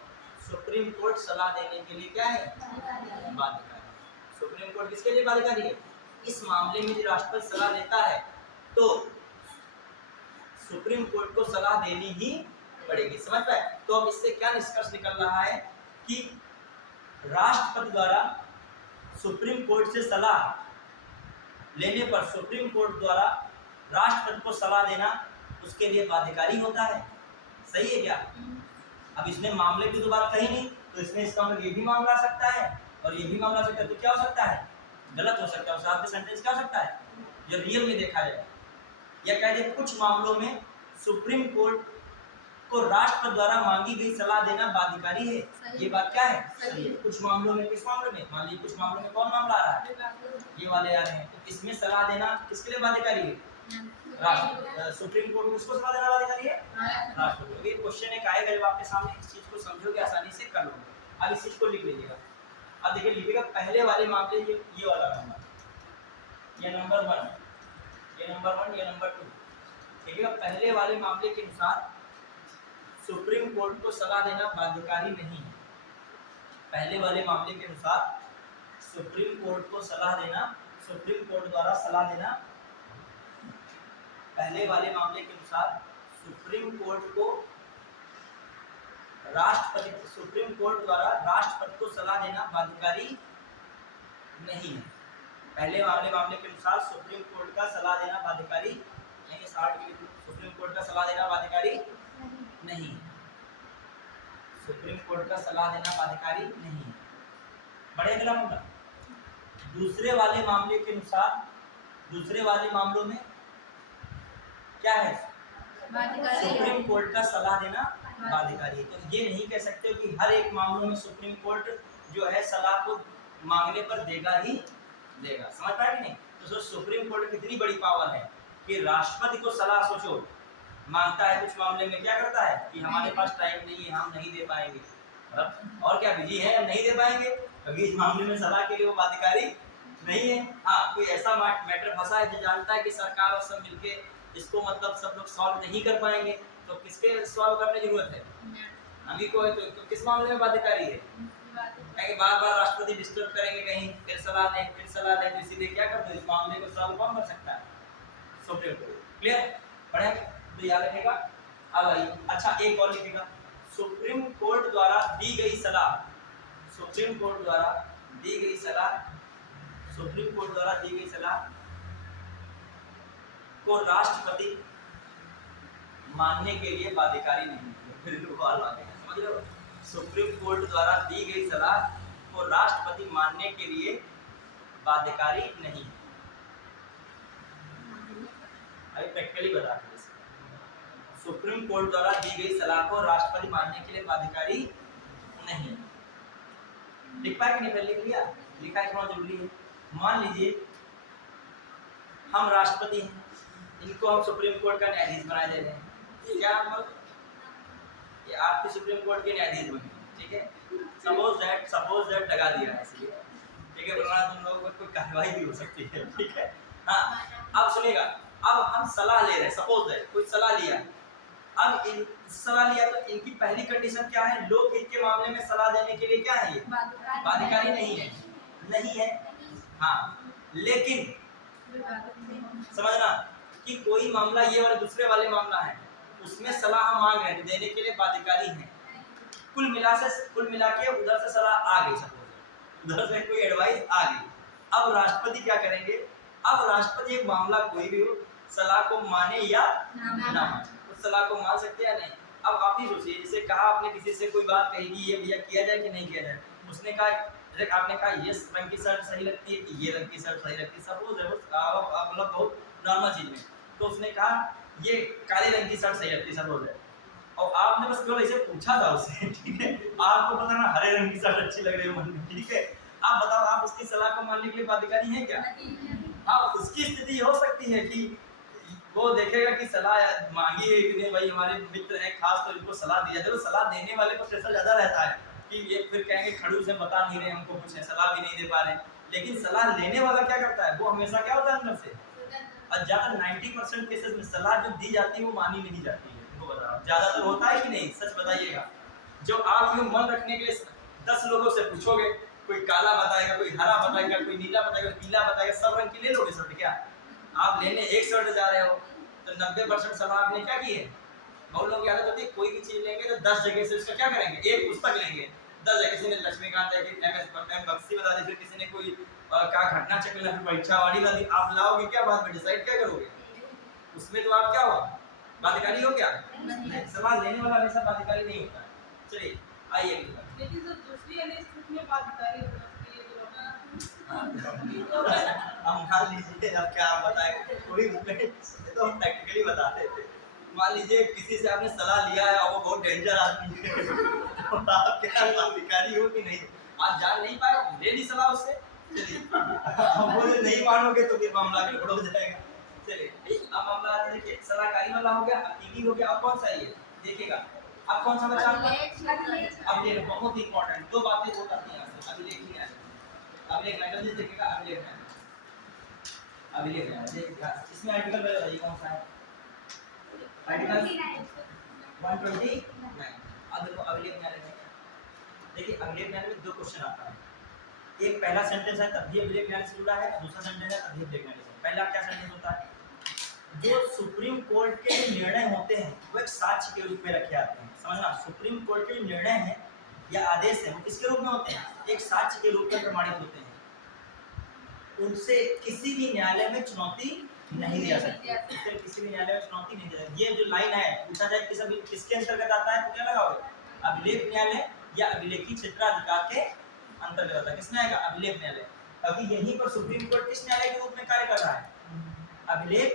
सुप्रीम कोर्ट सलाह देने के लिए क्या है, बाध्यकारी। सुप्रीम कोर्ट किसके लिए बाध्यकारी है, इस मामले में जो राष्ट्रपति सलाह देता है तो सुप्रीम कोर्ट को सलाह देनी ही पड़ेगी। समझ पाए? तो अब इससे क्या निष्कर्ष निकल रहा है कि राष्ट्रपति द्वारा सुप्रीम कोर्ट से सलाह लेने पर सुप्रीम कोर्ट द्वारा राष्ट्रपति को सलाह देना उसके लिए बाध्यकारी होता है। सही है क्या? अब इसने मामले की तो बात कही नहीं, तो इसमें इसका मतलब ये भी मामला आ सकता है और ये भी मामला आ सकता है, तो क्या हो सकता है? गलत हो सकता है। साथ में सेंटेंस क्या हो सकता है? जो रियल में देखा जाए, या कह दे कुछ मामलों में सुप्रीम कोर्ट को राष्ट्रपति द्वारा मांगी गई सलाह देना बाध्यकारी है। ये बात क्या है? सही है। कुछ मामलों में, किस मामले में? मान लीजिए कुछ मामलों में कौन मामला आ रहा है? ये वाले आ रहे हैं, तो इसमें सलाह देना किसके लिए बाध्यकारी है? राष्ट्रपति। सुप्रीम कोर्ट को उसको सलाह देना बाध्यकारी है? राष्ट्रपति। ये क्वेश्चन एक आएगा, जब आपके सामने इस चीज को समझोगे आसानी से कर लोगे। अब इस चीज को लिख लीजिएगा। अब देखिए लिखिएगा पहले वाले मामले, ये वाला नंबर, ये नंबर 1, ये नंबर 1, ये नंबर 2। देखिएगा पहले वाले मामले के अनुसार सुप्रीम कोर्ट को सलाह देना बाध्यकारी नहीं है। पहले वाले मामले के अनुसार सुप्रीम कोर्ट को सलाह देना, सुप्रीम कोर्ट द्वारा सलाह देना, पहले वाले मामले के अनुसार सुप्रीम कोर्ट को राष्ट्रपति, सुप्रीम कोर्ट द्वारा राष्ट्रपति को सलाह देना बाध्यकारी नहीं है। पहले वाले मामले के अनुसार सुप्रीम कोर्ट का सलाह देना बाध्यकारी नहीं। सुप्रीम कोर्ट का सलाह देना बाध्यकारी नहीं, सुप्रीम कोर्ट का सलाह देना बाध्यकारी नहीं है। बड़े अगला मामला, दूसरे वाले मामले के अनुसार, दूसरे वाले मामलों में क्या है? सुप्रीम कोर्ट का सलाह देना बाध्यकारी है। तो ये नहीं कह सकते हो कि हर एक मामलों में सुप्रीम कोर्ट जो है सलाह को मांगने पर देगा ही देगा। समझ पाए कि नहीं? तो सुप्रीम कोर्ट कितनी बड़ी पावर है कि राष्ट्रपति को सलाह सोचो मांगता है कुछ मामले में, क्या करता है कि हमारे पास टाइम नहीं है, हम नहीं दे पाएंगे, और क्या बिजी है, हम नहीं दे पाएंगे, क्योंकि इस मामले में सलाह के लिए वो बाध्यकारी नहीं है। हाँ, कोई ऐसा मैटर फंसा है जो जानता है कि सरकार और सब मिलके इसको मतलब सब लोग सॉल्व नहीं कर पाएंगे, तो किसके सॉल्व करने की जरूरत है? अभी को है, तो किस मामले में बाध्यकारी है? कहेंगे बार बार राष्ट्रपति डिस्टर्ब करेंगे, कहीं फिर सलाह दें, फिर सलाह दें, तो इसीलिए क्या कर दो, इस मामले को सॉल्व कौन कर सकता है? Supreme court. क्लियर? पढ़े तो याद रखेगा। अब आइए, अच्छा एक और लिखेगा, सुप्रीम कोर्ट द्वारा दी गई सलाह, सुप्रीम कोर्ट द्वारा दी गई सलाह, सुप्रीम कोर्ट द्वारा दी गई सलाह को राष्ट्रपति मानने के लिए बाध्यकारी नहीं है। फिर समझ रहे हो? सुप्रीम कोर्ट द्वारा दी गई सलाह को राष्ट्रपति मानने के लिए बाध्यकारी नहीं है। अभी प्रैक्टिकली बता दें, सुप्रीम कोर्ट द्वारा दी गई सलाह को राष्ट्रपति मानने के लिए बाध्यकारी नहीं। लिख पाए कि नहीं? पहले लिख लिया, लिखा है बहुत जरूरी है। मान लीजिए हम राष्ट्रपति हैं, इनको हम सुप्रीम कोर्ट का न्यायाधीश बना दे रहे हैं, क्या मतलब ये आपके सुप्रीम कोर्ट के न्यायाधीश बने, ठीक है? सपोज दैट लगा दिया है इसलिए, ठीक है? वरना तुम लोगों पर कोई कार्रवाई भी हो सकती है, ठीक है? हाँ, अब सुनिएगा, अब हम सलाह ले रहे हैं, सपोज दैट कोई सलाह लिया, अब इन सलाह लिया तो इनकी पहली कंडीशन क्या है? लोकहित के मामले में सलाह देने के लिए क्या है? ये बाध्यकारी नहीं है, नहीं है। हाँ, लेकिन समझना कि कोई मामला ये वाला दूसरे वाले मामला है, उसमें सलाह हम मांग रहे हैं, देने के लिए बाध्यकारी है। कुल मिला के उधर से सलाह आ गई, सपोज उधर से कोई एडवाइस आ गई, अब राष्ट्रपति क्या करेंगे? अब राष्ट्रपति एक मामला कोई भी हो, सलाह को माने या ना माने, उस सलाह को मान सकते हैं या नहीं। अब आप ही सोचिए, जैसे कहा आपने किसी से कोई बात कही कि ये भैया किया जाए कि नहीं किया जाए, उसने कहा, आपने कहा ये रंग की शर्ट सही लगती है कि ये रंग की शर्ट सही लगती है, सपोज है मतलब बहुत नॉर्मल चीज में, तो उसने कहा ये काले रंग की शर्ट सही लगती है, सपोज है, और आपने बस केवल ऐसे पूछा था उससे, ठीक है? आपको पता ना हरे रंग की शर्ट अच्छी लग रही है मन में, ठीक है? आप बताओ, आप उसकी सलाह को मानने के लिए बाध्यकारी है क्या? हाँ, उसकी स्थिति हो सकती है कि वो देखेगा कि सलाह मांगी है इतने, भाई हमारे मित्र हैं खास, तो इनको सलाह दी जाए। तो सलाह देने वाले पर प्रेशर ज़्यादा रहता है कि ये फिर कहेंगे खड़ूस है, बता नहीं रहे हमको कुछ है, सलाह भी नहीं दे पा रहे। लेकिन सलाह लेने वाला क्या करता है? वो हमेशा क्या होता है अंदर से, और ज़्यादा 90% केसेस में सलाह जो दी जाती है वो मानी नहीं जाती है। उनको बता रहा हूँ, ज़्यादातर होता है कि नहीं? सच बताइएगा। जो आप यूँ मन रखने के लिए 10 लोगों से पूछोगे, कोई काला बताएगा, कोई हरा बताएगा, कोई नीला बताएगा, पीला बताएगा, सब रंग की ले लोगे शर्ट क्या? आप लेने 100 जा रहे हो तो 90% सलाह आपने क्या की है? बहुत लोग की आदत होती है कोई भी चीज लेंगे तो 10 जगह से उसका क्या करेंगे, एक पुस्तक लेंगे 10 जगह, किसी ने लक्ष्मीकांत है कि एम बख्शी बता दी, फिर किसी ने कोई क्या घटना चक्र फिर परीक्षा वाली वाली, आप लाओगे क्या बाद में डिसाइड क्या करोगे? उसमें तो आप क्या हो, बाध्यकारी हो क्या? नहीं, सलाह लेने वाला हमेशा बाध्यकारी नहीं होता है। चलिए आइए अगली बात। लेकिन जो दूसरी वाली स्थिति में बाध्यकारी होना चाहिए जो हम मान लीजिए अब क्या आप बताएं, कोई तो हम प्रैक्टिकली बताते थे। मान लीजिए किसी से आपने सलाह लिया है और वो बहुत डेंजर आदमी है तो आप क्या अधिकारी हो कि नहीं? आप जान नहीं पाए, ले ली सलाह उससे, चलिए अब वो नहीं मानोगे तो फिर मामला गड़बड़ हो जाएगा। चलिए अब मामला देखिए, सलाहकारी वाला हो गया, अकीली हो गया, अब कौन सा है ये देखिएगा। अब कौन सा बचा आपका? अब ये बहुत इंपॉर्टेंट दो बातें बहुत आती हैं यहाँ से, अभिलेख ही न्याय। अभिलेख न्याय देखिएगा, अभिलेख न्याय, अभिलेख न्याय देखिएगा। इसमें आर्टिकल बताइए कौन सा है? आर्टिकल 129। अब देखो अभिलेख न्याय में, देखिए अभिलेख न्याय में दो क्वेश्चन आता है। एक पहला सेंटेंस है तभी अभिलेख न्याय से जुड़ा है, दूसरा सेंटेंस है तभी अभिलेख न्याय से। पहला क्या सेंटेंस होता है? जो सुप्रीम कोर्ट के निर्णय होते हैं वो एक साक्ष्य के रूप में रखे जाते हैं। समझना, सुप्रीम कोर्ट के निर्णय है या आदेश है वो किसके रूप में होते हैं? एक साक्ष्य के रूप में प्रमाणित होते हैं। उनसे किसी भी न्यायालय में चुनौती नहीं दी जा सकती, उससे किसी भी न्यायालय में चुनौती नहीं दी जा सकती। ये जो लाइन है पूछा जाए किसके अंतर्गत आता है तो क्या लगाओगे? अभिलेख न्यायालय या अभिलेखी क्षेत्राधिकार के अंतर्गत आता है। किसमें आएगा? अभिलेख न्यायालय। अभी यहीं पर सुप्रीम कोर्ट किस न्यायालय के रूप में कार्य कर रहा है? अभिलेख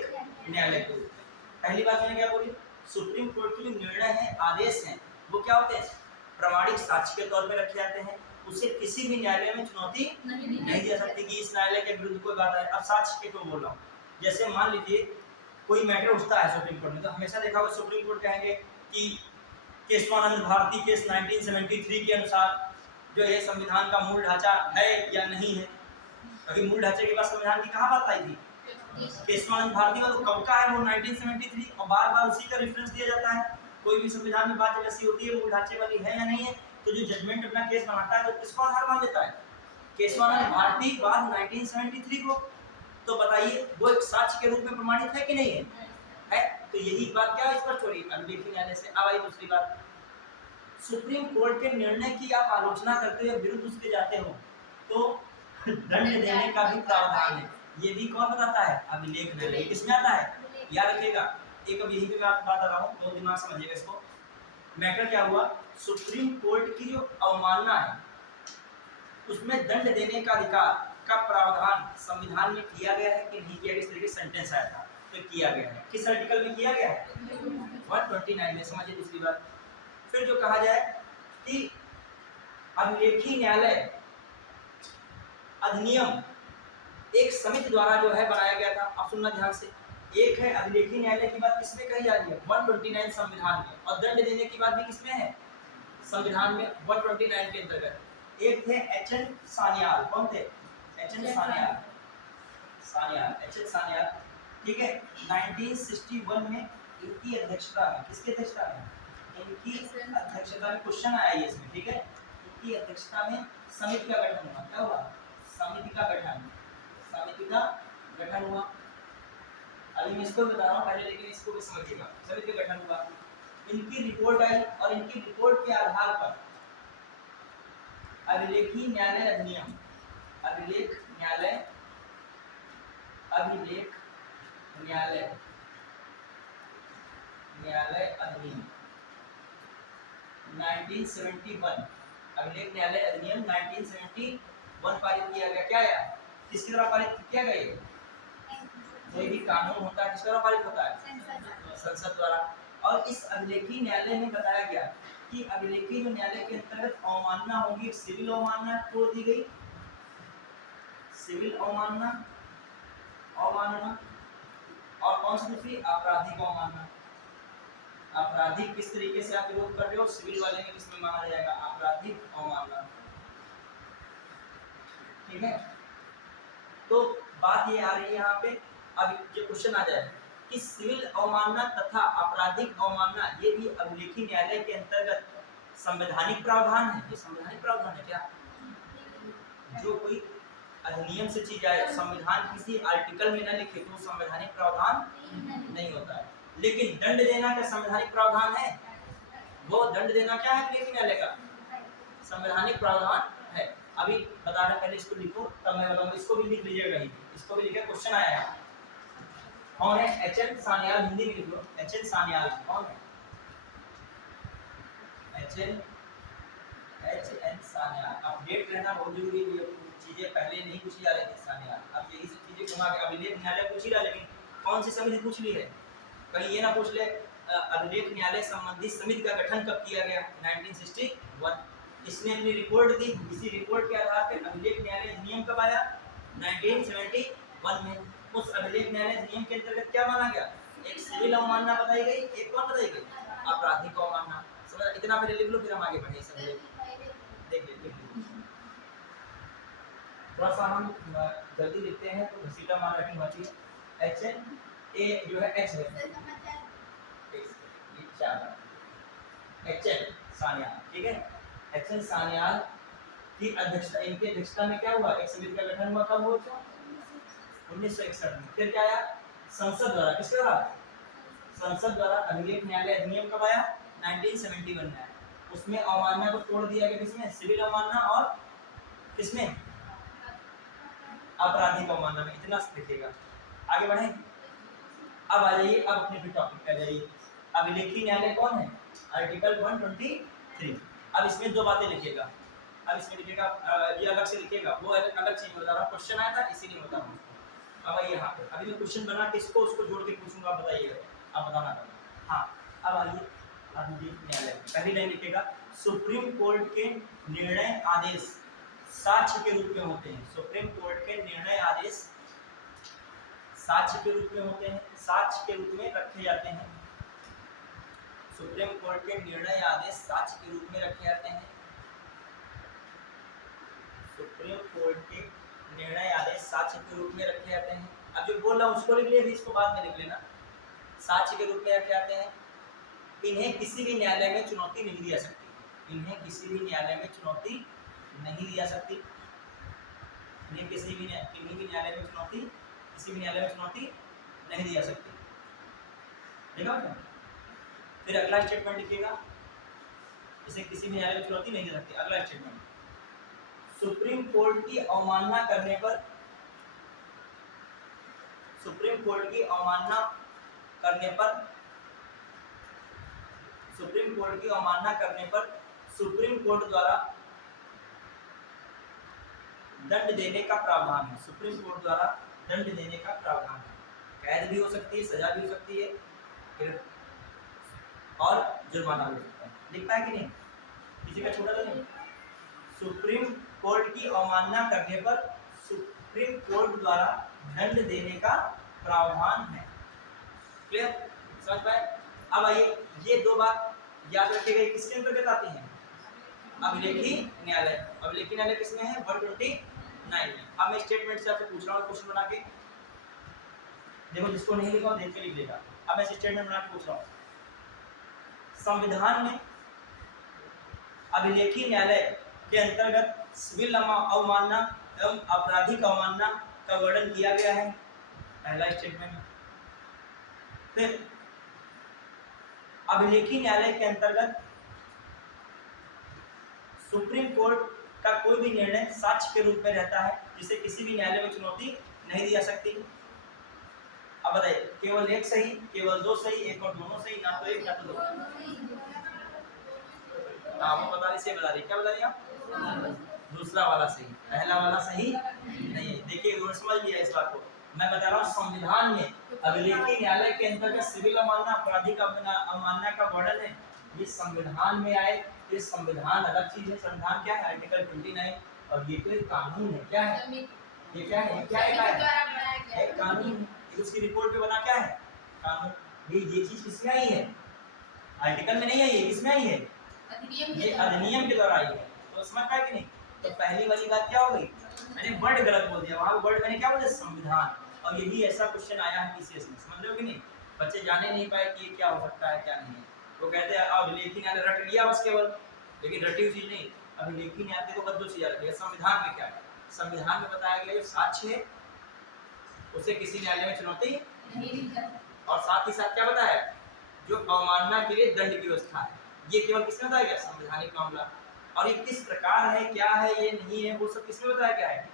न्यायालय के रूप में। पहली बात मैंने क्या बोली? सुप्रीम कोर्ट के जो निर्णय है, आदेश हैं, वो क्या होते हैं? प्रमाणिक साक्ष्य के तौर पर रखे जाते हैं। उसे किसी भी न्यायालय में चुनौती नहीं दी जा सकती कि इस न्यायालय के विरुद्ध कोई बात है। अब साक्ष्य के क्यों बोल रहा हूँ? जैसे मान लीजिए कोई मैटर उठता है सुप्रीम कोर्ट में, तो हमेशा देखा होगा सुप्रीम कोर्ट कहेंगे कि केशवानंद भारती केस 1973 के अनुसार जो ये संविधान का मूल ढांचा है या नहीं है। अभी मूल ढांचे के बाद संविधान की कहाँ बात आई थी? केशवानंद भारती वाला कब का है? वो 1973, और बार बार उसी का रेफरेंस दिया जाता है। कोई भी संविधान में बात जब ऐसी होती है मूल ढांचे वाली है या नहीं है, तो जो जजमेंट अपना केस बनाता है तो किसको आधार मान लेता है? केशवानंद भारती बाद 1973 को। तो बताइए वो एक साक्ष्य के रूप में प्रमाणित है कि नहीं है? है। तो यही बात क्या स्पष्ट हो रही है अभिलेख न्यायालय से। अब आई दूसरी बात, सुप्रीम कोर्ट के निर्णय की आप आलोचना करते हुए विरुद्ध उसके जाते हो तो दंड देने का भी प्रावधान है। ये भी कौन बताता है? अभिलेख न्यायालय। किसमें आता है? याद रखिएगा। एक अब यही पे मैं आपको बात बता रहा हूँ तो दिमाग समझिएगा इसको। मैटर क्या हुआ? सुप्रीम कोर्ट की जो अवमानना है उसमें दंड देने का अधिकार का प्रावधान संविधान में किया गया है कि नहीं किया गया? इस तरीके सेंटेंस आया था तो किया गया है। किस आर्टिकल में किया गया है? 129 में। समझिए दूसरी बात। फिर जो कहा जाए कि अभिलेखी न्यायालय अधिनियम एक समिति द्वारा जो है बनाया गया था। आप सुनना ध्यान से। एक है अभिलेखी न्यायालय की बात किसमें कही जा रही है? 129 संविधान में, और दंड देने की बात भी किसमें है? संविधान में 129 के अंतर्गत। एक थे एच.एन. सान्याल। कौन थे? एच.एन. सान्याल। एच.एन. सान्याल, ठीक है। 1961 में इनकी अध्यक्षता में, किसकी अध्यक्षता में? इनकी अध्यक्षता में क्वेश्चन आया है इसमें, ठीक है। इनकी अध्यक्षता में समिति का गठन हुआ। क्या हुआ? समिति का गठन। समिति का गठन हुआ। अभी मैं इसको बता रहा हूँ पहले, लेकिन इसको भी समझिएगा। समिति का गठन हुआ, इनकी रिपोर्ट आई और इनकी रिपोर्ट के आधार पर अभिलेखी न्यायालय अधिनियम, अभिलेख न्यायालय अधिनियम 1971, अभिलेख न्यायालय अधिनियम 1971 पारित किया गया। क्या है? किसके द्वारा पारित किया गया? ये कोई भी कानून होता है किसके द्वारा पारित होता है? संसद द्वारा। और इस अभिलेखी न्यायालय में बताया गया कि अभिलेखी न्यायालय के अंतर्गत अवमानना होगी। सिविल अवमानना छोड़ दी गई, सिविल अवमानना, और कौन सी दूसरी? आपराधिक अवमानना। आपराधिक किस तरीके से आप विरोध कर रहे हो, सिविल वाले में किसमें माना जाएगा? आपराधिक अवमानना, ठीक है। तो बात ये आ रही है यहाँ पे, अब जो क्वेश्चन आ जाए कि सिविल अवमानना तथा आपराधिक अवमानना ये भी अभिलेखी न्यायालय के अंतर्गत संवैधानिक प्रावधान है। ये संवैधानिक प्रावधान है क्या? जो कोई अधिनियम से चीज आए, संविधान किसी आर्टिकल में न लिखे तो संवैधानिक प्रावधान नहीं होता है। लेकिन दंड देना क्या संवैधानिक प्रावधान है? वो दंड देना क्या है अभिलेखीय न्यायालय का? संवैधानिक प्रावधान है। अभी बता रहे, पहले इसको लिखो तब मैं बताऊंगा। इसको भी लिख लीजिएगा, कहीं इसको भी लिखे, क्वेश्चन आया है। कौन है? एच.एन. सान्याल, हिंदी में लिख लो। एच.एन. सान्याल कौन है? एच.एन. सान्याल। अपडेट रहना बहुत जरूरी है, चीजें पहले नहीं पूछी जा रही थी सान्याल, अब यही सब चीजें घुमा के अभिलेख न्यायालय पूछ ही रहा, लेकिन कौन सी समिति पूछ ली है? कहीं ये ना पूछ ले अभिलेख न्यायालय संबंधी समिति का गठन कब किया गया? 1961। इसने अपनी रिपोर्ट दी, इसी रिपोर्ट के आधार पर अभिलेख न्यायालय अधिनियम कब आया? 1971 में। उस अभिलेख न्यायालय अधिनियम के अंतर्गत क्या माना गया? एक सिविल अवमानना बताई गई, एक कौन बताई गई? आपराधिक अवमानना। समझ? इतना पहले लिख लो, फिर हम आगे बढ़े। सब देख लीजिए, थोड़ा सा हम जल्दी लिखते हैं तो घसीटा मार रखनी होती है। एच.एन. ए जो है एच है, एच.एन. सान्याल, ठीक है। एच.एन. सान्याल की अध्यक्षता, इनकी अध्यक्षता में क्या हुआ? एक समिति का गठन हुआ, कब हुआ? 1961 में। फिर क्या आया? संसद द्वारा, किसके द्वारा? संसद द्वारा अभिलेख न्यायालय अधिनियम कब आया? 1971 में आया। उसमें अवमानना को तोड़ दिया गया, किसमें? सिविल अवमानना और किसमें? आपराधिक अवमानना में। इतना लिखिएगा, आगे बढ़े। अब आ जाइए, अब अपने टॉपिक पे आ जाइए। अभिलेखीय न्यायालय कौन है? आर्टिकल 123। अब इसमें दो बातें लिखिएगा। अब इसमें लिखिएगा, ये अलग से लिखिएगा, वो अलग चीज बता रहा हूँ। क्वेश्चन आया था इसीलिए बता रहा हूँ। अब आइए यहाँ पे, अभी मैं क्वेश्चन बना के इसको उसको जोड़ के पूछूंगा, बताइएगा, आप बताना था। हाँ, अब आइए अभिलेख न्यायालय। पहली लाइन लिखिएगा, सुप्रीम कोर्ट के निर्णय आदेश साक्ष्य के रूप में होते हैं। सुप्रीम कोर्ट के निर्णय आदेश साक्ष्य के रूप में होते हैं, साक्ष्य के रूप में रखे जाते हैं। सुप्रीम कोर्ट के निर्णय आदेश साक्ष्य के रूप में रखे जाते हैं। सुप्रीम कोर्ट के निर्णय आदेश साक्ष्य के रूप में रखे जाते हैं। अब जो बोल रहा हूँ उसको लिख लिया, इसको बाद में लिख लेना। साक्ष्य के रूप में रखे जाते हैं। इन्हें किसी भी न्यायालय में चुनौती नहीं दी जा सकती। इन्हें किसी भी न्यायालय में चुनौती नहीं दी जा सकती। इन्हें किसी भी न्यायालय में चुनौती नहीं दी जा सकती। देखा आपने? फिर अगला स्टेटमेंट लिखिएगा, इसे किसी भी न्यायालय में चुनौती नहीं दे सकती। अगला स्टेटमेंट, सुप्रीम कोर्ट की अवमानना करने पर सुप्रीम कोर्ट की अवमानना करने पर सुप्रीम कोर्ट द्वारा दंड देने का प्रावधान है। सुप्रीम कोर्ट द्वारा दंड देने का प्रावधान है। कैद भी हो सकती है, सजा भी हो सकती है, और जुर्माना भी हो सकता है। लिखता है कि नहीं? किसी का छोटा तो नहीं? सुप्रीम कोर्ट की अवमानना करने पर सुप्रीम कोर्ट द्वारा दंड देने का प्रावधान है। क्लियर? समझ पाए? अब आइए, ये दो बात याद रखिएगा, किसके अंतर्गत आती हैं? अभिलेखीय न्यायालय। अभिलेखीय न्यायालय किसमें है? 129 में। अब मैं स्टेटमेंट से आपसे पूछ रहा हूँ, क्वेश्चन बना के देखो, जिसको नहीं लिखा देख के लिख लेगा। अब मैं स्टेटमेंट बना के पूछ रहा हूँ, संविधान में अभिलेखीय न्यायालय के अंतर्गत सिविल अवमानना एवं आपराधिक अवमानना का वर्णन किया गया है। पहला स्टेटमेंट। फिर अभिलेखीय न्यायालय के अंतर्गत सुप्रीम कोर्ट का कोई भी निर्णय साक्ष्य के रूप में रहता है, जिसे किसी भी न्यायालय में चुनौती नहीं दी जा सकती। अब बताइए, केवल एक सही, केवल दो सही, एक और दोनों सही, ना तो एक ना तो दो। हाँ, वो बता रही, क्या बता रही आप? दूसरा वाला सही, पहला वाला सही नहीं। देखिए, उन्होंने समझ लिया इस बात को। मैं बता रहा हूँ, संविधान में अभिलेखीय न्यायालय के अंतर्गत सिविल अवमानना, आपराधिक अवमानना का वर्णन है। ये संविधान में आए। ये संविधान अलग चीज है। संविधान क्या है? आर्टिकल 29। और ये तो एक कानून है। क्या है ये? क्या है? क्या है? एक कानून है। उसकी रिपोर्ट पे बना क्या है? कानून। ये चीज किसमें आई है? आर्टिकल में नहीं आई है। किसमें आई है? ये अधिनियम के द्वारा आई है। तो समझ पाए कि नहीं? तो पहली वाली बात क्या हो गई? मैंने वर्ड गलत बोल दिया। वहाँ वर्ड मैंने क्या बोला? संविधान। और यही ऐसा क्वेश्चन आया है पीसीएस में। समझ लो कि नहीं? बच्चे जाने नहीं पाए कि ये क्या हो सकता है, क्या नहीं है। वो कहते हैं अभिलेखीय न्यायालय रट लिया बस केवल, लेकिन रटी हुई चीज नहीं। अभिलेखीय न्यायालय को बदलो चीज रखिएगा। संविधान में क्या है? संविधान में बताया गया जो साक्ष्य है उसे किसी न्यायालय में चुनौती नहीं दी जा और साथ ही साथ क्या बताया जो अवमानना के लिए दंड की व्यवस्था है ये केवल किसने बताया गया संवैधानिक मामला और ये किस प्रकार है क्या है ये नहीं है वो सब किसने बताया गया है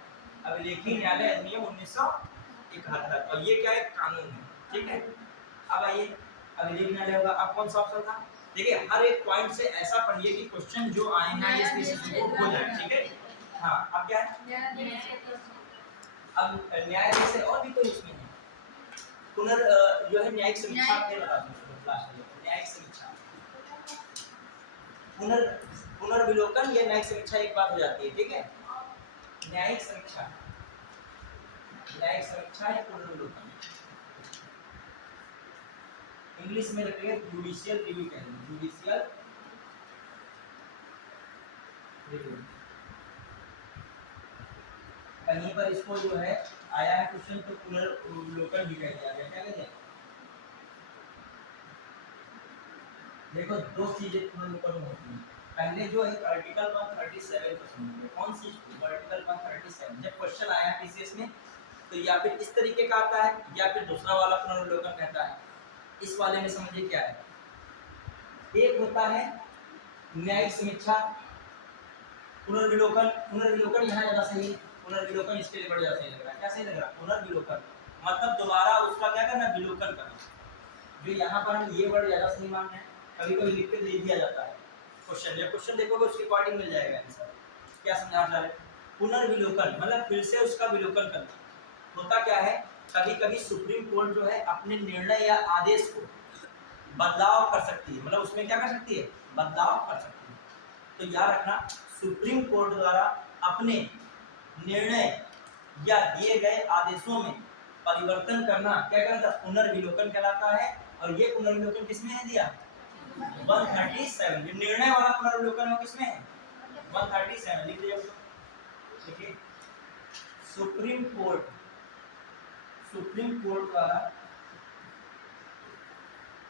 अभिलेखीय न्यायालय अधिनियम 1971 और ये क्या है कानून है ठीक है। अब आइए अभिलेख न्यायालय होगा अब कौन सा ऑप्शन था देखिए हर एक पॉइंट से ऐसा पढ़िए कि क्वेश्चन जो आए हैं इसमें वो हो जाए ठीक है। हाँ अब क्या है अब न्यायालय से और भी कोई उसमें है जो है न्यायिक समीक्षा के बता दूं लास्ट में न्यायिक समीक्षा पुनर्विलोकन या न्यायिक समीक्षा एक बात हो जाती है ठीक है। न्यायिक समीक्षा या पुनर्विलोकन इंग्लिश में लिखेंगे जुडिशियल रिव्यू कहेंगे जुडिशियल रिव्यू कहीं पर इसको जो है आया है क्वेश्चन तो पुनर्विलोकन भी कह दिया गया क्या कहते हैं देखो दो चीजें पुनर्विलोकन में होती हैं पहले जो एक आर्टिकल 137 पसंद है कौन सी आर्टिकल 137 जब क्वेश्चन आया पीसीएस में तो या फिर इस तरीके का आता है या फिर दूसरा वाला पुनर्विलोकन कहता है इस वाले में समझिए क्या है एक होता है न्यायिक समीक्षा पुनर्विलोकन यहाँ ज्यादा सही है पुनर्विलोकन इसके लिए ज्यादा सही लग रहा है क्या सही लग रहा है पुनर्विलोकन मतलब दोबारा उसका क्या करना विलोकन करना जो यहाँ पर हम ये वर्ड ज्यादा सही मानते हैं कभी कभी लिख के दे दिया जाता है क्वेश्चन जब क्वेश्चन देखोगे उसके अकॉर्डिंग मिल जाएगा आंसर क्या समझना चाह रहे पुनर्विलोकन मतलब फिर से उसका विलोकन करना होता क्या है कभी कभी सुप्रीम कोर्ट जो है अपने निर्णय या आदेश को बदलाव कर सकती है मतलब उसमें क्या कर सकती है बदलाव कर सकती है तो याद रखना सुप्रीम कोर्ट द्वारा अपने निर्णय या दिए गए आदेशों में परिवर्तन करना क्या कहलाता है पुनर्विलोकन कहलाता है और ये पुनर्विलोकन किसमें है दिया 137 जो निर्णय वाला पुनर्विलोकन है किसमें है 137 लिख दिया देखिए सुप्रीम कोर्ट द्वारा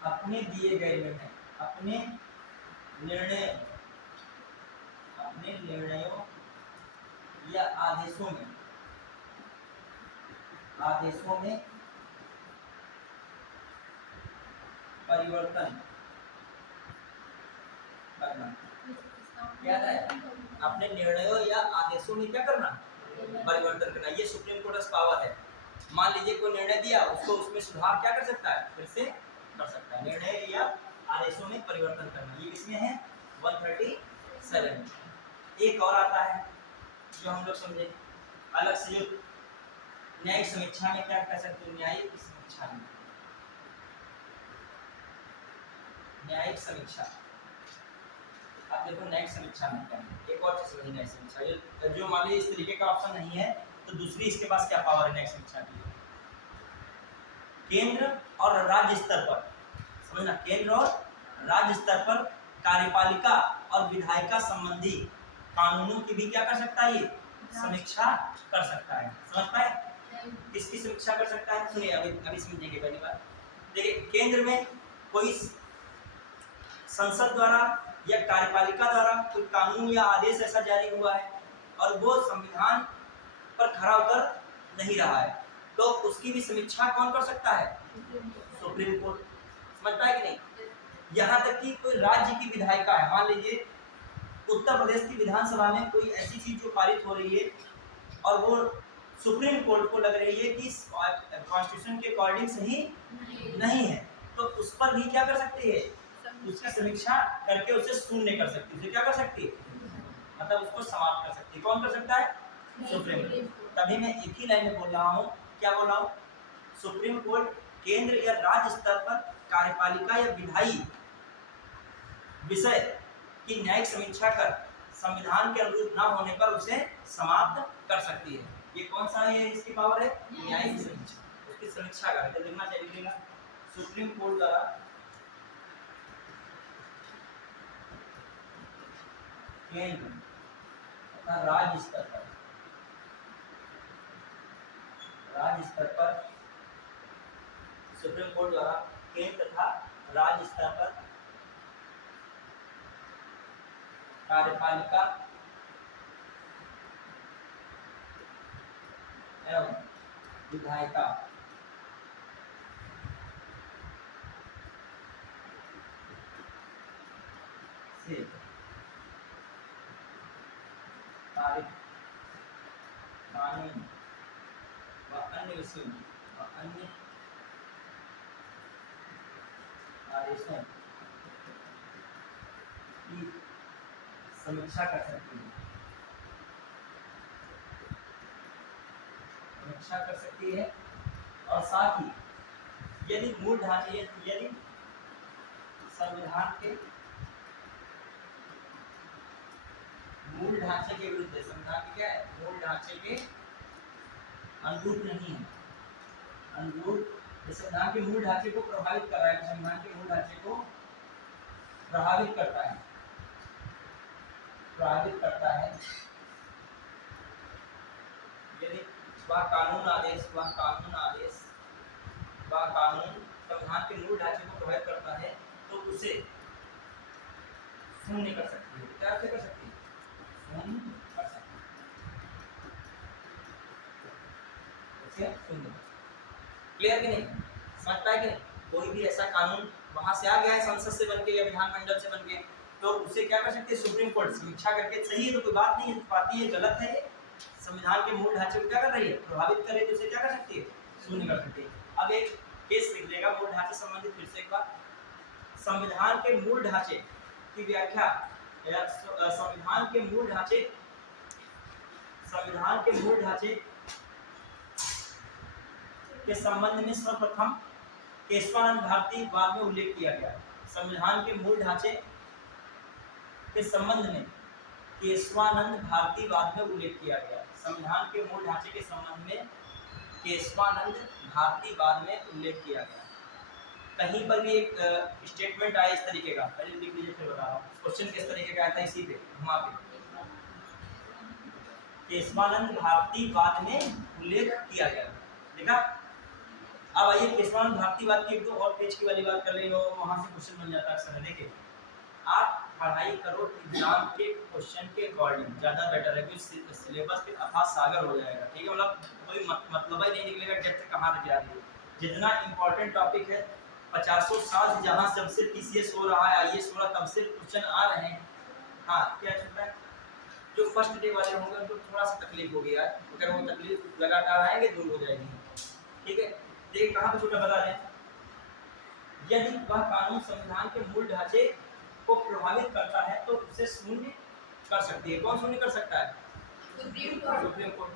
अपने दिए गए निर्णय अपने निर्णयों या आदेशों में परिवर्तन करना क्या है अपने निर्णयों या आदेशों में क्या करना परिवर्तन करना ये सुप्रीम कोर्ट का पावर है मान लीजिए कोई निर्णय दिया उसको उसमें सुधार क्या कर सकता है फिर से कर सकता है निर्णय या आदेशों में परिवर्तन करना ये किसमें है 137 एक और आता है जो हम लोग समझे अलग से जो न्यायिक समीक्षा में क्या कह सकते हैं न्यायिक समीक्षा अब देखो न्यायिक समीक्षा में क्या है एक और चीज समझिए न्यायिक समीक्षा जो मान लीजिए इस तरीके का ऑप्शन नहीं है तो दूसरी इसके पास क्या पावर है न्यायिक समीक्षा की केंद्र और राज्य स्तर पर समझना केंद्र और राज्य स्तर पर कार्यपालिका और विधायिका संबंधी कानूनों की भी क्या कर सकता है ये समीक्षा कर सकता है समझ पाए किसकी समीक्षा कर सकता है सुनिए अभी समझेंगे पहली बार देखिए केंद्र में कोई संसद द्वारा या कार्यपालिका द्वारा कोई कानून या आदेश ऐसा जारी हुआ है और वो संविधान पर खरा उतर नहीं रहा है तो उसकी भी समीक्षा कौन कर सकता है सुप्रीम कोर्ट समझ पाए कि नहीं यहाँ तक कि कोई राज्य की विधायिका है मान लीजिए उत्तर प्रदेश की विधानसभा में कोई ऐसी चीज जो पारित हो रही है और वो सुप्रीम कोर्ट को लग रही है कि कॉन्स्टिट्यूशन के अकॉर्डिंग सही नहीं है तो उस पर भी क्या कर सकती है उसकी समीक्षा करके उसे शून्य कर सकती है उसे क्या कर सकती है मतलब उसको समाप्त कर सकती है कौन कर सकता है सुप्रीम कोर्ट तभी मैं एक ही लाइन में बोल रहा हूँ क्या बोल रहा हूँ सुप्रीम कोर्ट केंद्र या राज्य स्तर पर कार्यपालिका या विधायी विषय की न्यायिक समीक्षा कर संविधान के अनुरूप न होने पर उसे समाप्त कर सकती है ये कौन सा है इसकी पावर है न्यायिक समीक्षा उसकी समीक्षा करके देखना चाहिए सुप्रीम कोर्ट द्वारा केंद्र तथा राज्य स्तर पर सुप्रीम कोर्ट द्वारा केंद्र तथा राज्य स्तर पर कार्यपालिका एवं विधायिका से पारित कानून व अन्य विषयों व अन्य आदेशों की समीक्षा कर सकती है, समीक्षा कर सकती है। और साथ ही यदि मूल ढांचे, यदि संविधान के मूल ढांचे के विरुद्ध, संविधान के क्या है, मूल ढांचे के अनुरूप नहीं है, अनुरूप संविधान के मूल ढांचे को प्रभावित कर रहा है, संविधान के मूल ढांचे को प्रभावित करता है, प्रभावित करता है, यदि वह कानून आदेश, वह कानून आदेश, वह कानून संविधान के मूल ढांचे को प्रभावित करता है, तो उसे शून्य कर सकती है। क्या कर सकती है? शून्य कर सकती है, शून्य। क्लियर कि नहीं? समझ पाए कि नहीं? कोई भी ऐसा कानून वहां से आ गया है संसद से बनके या विधानमंडल से बनके, तो उसे क्या कर सकती है? सुप्रीम कोर्ट समीक्षा करके सही है तो कोई बात नहीं है, पाती है गलत है, संविधान के मूल ढांचे को क्या कर रही है? प्रभावित करे, तो उसे क्या कर सकती है? शून्य कर सकती है। अब एक केस लिख लेगा मूल ढांचे संबंधित, फिर से एक बार, संविधान के मूल ढांचे की व्याख्या या संविधान के मूल ढांचे, संविधान के मूल ढांचे के संबंध में सर्वप्रथम केशवानंद भारती वाद में उल्लेख किया गया। संविधान के मूल ढांचे के संबंध में केशवानंद भारती वाद में उल्लेख किया गया। संविधान के मूल ढांचे के संबंध में केशवानंद भारती वाद में उल्लेख किया गया। कहीं पर भी एक स्टेटमेंट आया इस तरीके का, पहले लिख लीजिए फिर बता रहा हूँ। क्वेश्चन किस तरीके का आया था? इसी पे, वहाँ पे केशवानंद भारती वाद में उल्लेख किया गया, देखा। अब आइए केशवानंद भारती वाद की एक दो और पेज की वाली बात कर ले, वहाँ से क्वेश्चन बन जाता है अक्सर। देखिए, आप पढ़ाई करो एग्जाम के क्वेश्चन के अकॉर्डिंग, ज़्यादा बेटर है, क्योंकि सिलेबस फिर अथाह सागर हो जाएगा, ठीक है। मतलब कोई मतलब ही नहीं निकलेगा डेप्थ कहाँ तक जा रही है। जितना इंपॉर्टेंट टॉपिक है, 50 साल जहाँ जब से TCS हो रहा है, IAS हो रहा है, तब से क्वेश्चन आ रहे हैं। हाँ, क्या चल रहा है? जो फर्स्ट डे वाले होंगे उनको थोड़ा सा तकलीफ होगी यार, अगर वो तकलीफ लगातार आएंगे दूर हो जाएगी, ठीक है। देखिए कहाँ पे छोटा बता दें, यदि वह कानून संविधान के मूल ढांचे को प्रभावित करता है तो उसे शून्य कर सकती है। कौन शून्य कर सकता है? Supreme court.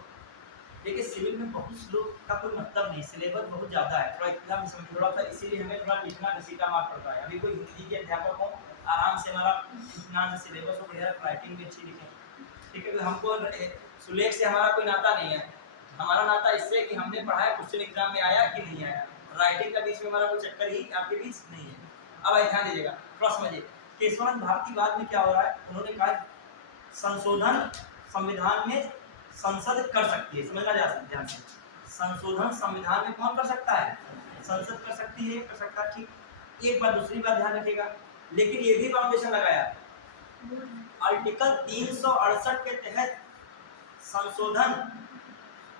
देखिए सिविल में बहुत श्लोक का कोई मतलब नहीं, सिलेबस बहुत ज़्यादा है, थोड़ा इतना भी समझ थोड़ा सा, इसीलिए हमें थोड़ा लिखना घसीटा मार पड़ता है। अभी कोई हिंदी के अध्यापक हो, आराम से हमारा इतना सिलेबस हो, बढ़िया राइटिंग भी अच्छी लिखें, ठीक है। हमको सुलेख से हमारा कोई नाता नहीं है, हमारा नाता इससे कि हमने पढ़ा है, क्वेश्चन एग्जाम में आया कि नहीं आया। राइटिंग का बीच में हमारा कोई चक्कर ही आपके बीच नहीं है। अब ध्यान दीजिएगा, थोड़ा समझिए। केशवानंद भारती वाद में क्या हो रहा है? उन्होंने कहा संशोधन संविधान में संसद कर सकती है। समझना ध्यान से, संशोधन संविधान में कौन कर सकता है? संसद कर सकती है, कर सकता है, ठीक। एक बात, दूसरी बात ध्यान रखिएगा, लेकिन ये भी फाउंडेशन लगाया, आर्टिकल 368 के तहत संशोधन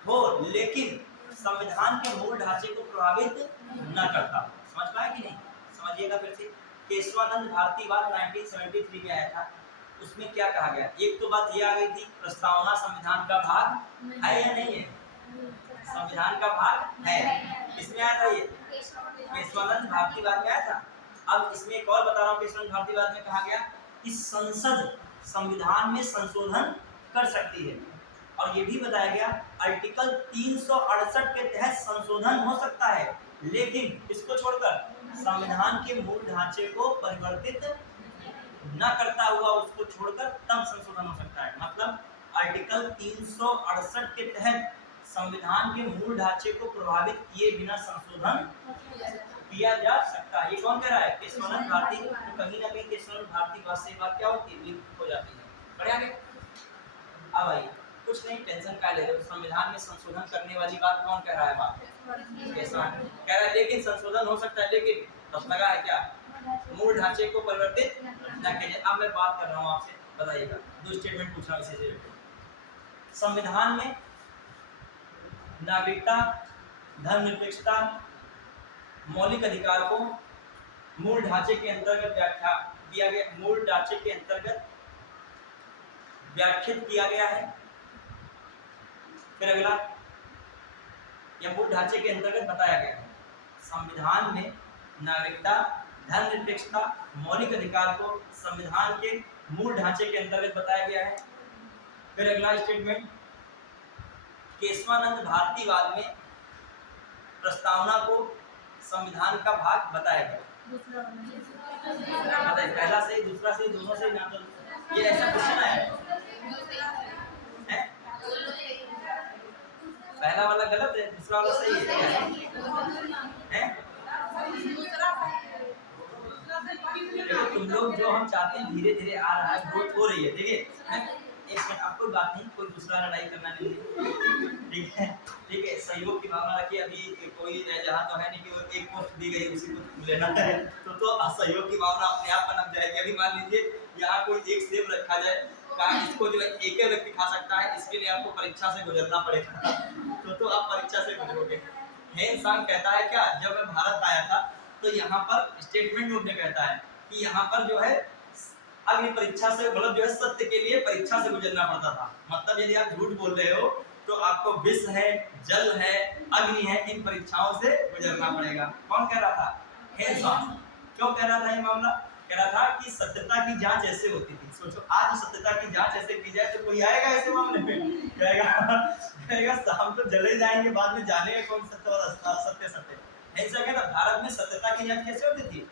हो, लेकिन संविधान के मूल ढांचे को प्रभावित न करता। समझ पाए कि नहीं? समझिएगा फिर से। केशवानंद भारती वाद 1973 में आया था, उसमें क्या कहा गया? एक तो बात ये आ गई थी, प्रस्तावना संविधान का भाग है या नहीं है? संविधान का भाग है। इसमें आया था ये केशवानंद भारती वाद में आया था। अब इसमें एक और बता रहा हूँ, केशवानंद भारती वाद में कहा गया कि संसद संविधान में संशोधन कर सकती है, और ये भी बताया गया आर्टिकल 368 के तहत संशोधन हो सकता है, लेकिन इसको छोड़कर संविधान के मूल ढांचे को परिवर्तित न करता हुआ, उसको छोड़कर तब संशोधन हो सकता है। मतलब आर्टिकल 368 के तहत संविधान के मूल ढांचे को प्रभावित किए बिना संशोधन किया जा सकता है। ये कौन कह रहा है? केशवानंद भारती। तो कहीं ना कहीं केशवानंद भारती बात से बात क्या होती है? लिंक हो जाती है। बढ़िया है। अब आइए, कुछ नहीं, टेंशन का ले, तो संविधान में संशोधन करने वाली बात कौन कह रहा है? बात केशवानंद कह रहा है, लेकिन संशोधन हो सकता है, लेकिन तब लगा है क्या? मूल ढांचे को परिवर्तित न कीजिए। अब मैं बात कर रहा हूँ आपसे, बताइएगा, दो स्टेटमेंट पूछ रहा हूँ इसे। संविधान में नागरिकता, धर्मनिरपेक्षता, मौलिक अधिकार को मूल ढांचे के अंतर्गत व्याख्या किया गया, मूल ढांचे के अंतर्गत व्याख्यात किया गया है। फिर अगला, यह मूल ढांचे के अंतर्गत बताया गया है। संविधान में नागरिकता, धर्मनिरपेक्षता, मौलिक अधिकार को संविधान के मूल ढांचे के अंतर्गत बताया गया है। फिर अगला स्टेटमेंट, केशवानंद भारतीवाद में प्रस्तावना को संविधान का भाग बताया गया। बताइए, पहला सही, दूसरा सही, दोनों सही ना? तो ये ऐसा क्वेश्चन आया है, पहला वाला गलत है, दूसरा वाला सही है? देखो तुम लोग जो हम चाहते हैं धीरे धीरे आ रहा है, ग्रोथ हो रही है। देखिए एक मिनट, आप कोई बात नहीं, कोई दूसरा लड़ाई करना नहीं है, ठीक है? ठीक है, सहयोग की भावना रखिए। अभी कोई जहाँ तो है नहीं कि वो एक पोस्ट दी गई उसी को लेना है, तो सहयोग की भावना अपने आप पनप जाएगी। अभी मान लीजिए यहाँ कोई एक सेब रखा जाए, कहा इसको जो है एक ही व्यक्ति खा सकता है, इसके लिए आपको परीक्षा से गुजरना पड़ेगा, तो आप परीक्षा से गुजरोगे। हेनसांग कहता है क्या, जब मैं भारत आया था तो यहाँ पर स्टेटमेंट बुक में कहता है कि यहाँ पर जो है अग्नि परीक्षा से, मतलब जो है सत्य के लिए परीक्षा से गुजरना पड़ता था। मतलब यदि आप झूठ बोल रहे हो तो आपको विष है, जल है, अग्नि है, इन परीक्षाओं से गुजरना पड़ेगा। कौन कह रहा था? हेनसांग। क्यों कह रहा था ये मामला? कह रहा था कि सत्यता की जांच ऐसे होती थी। सोचो आज सत्यता की जांच ऐसे की जाए तो कोई आएगा ऐसे मामले में? कहेगा हम तो जले जाएंगे, बाद में जानेंगे कौन सत्य और असत्य सत्य। ऐसा कहता भारत में सत्यता की जांच कैसे होती थी?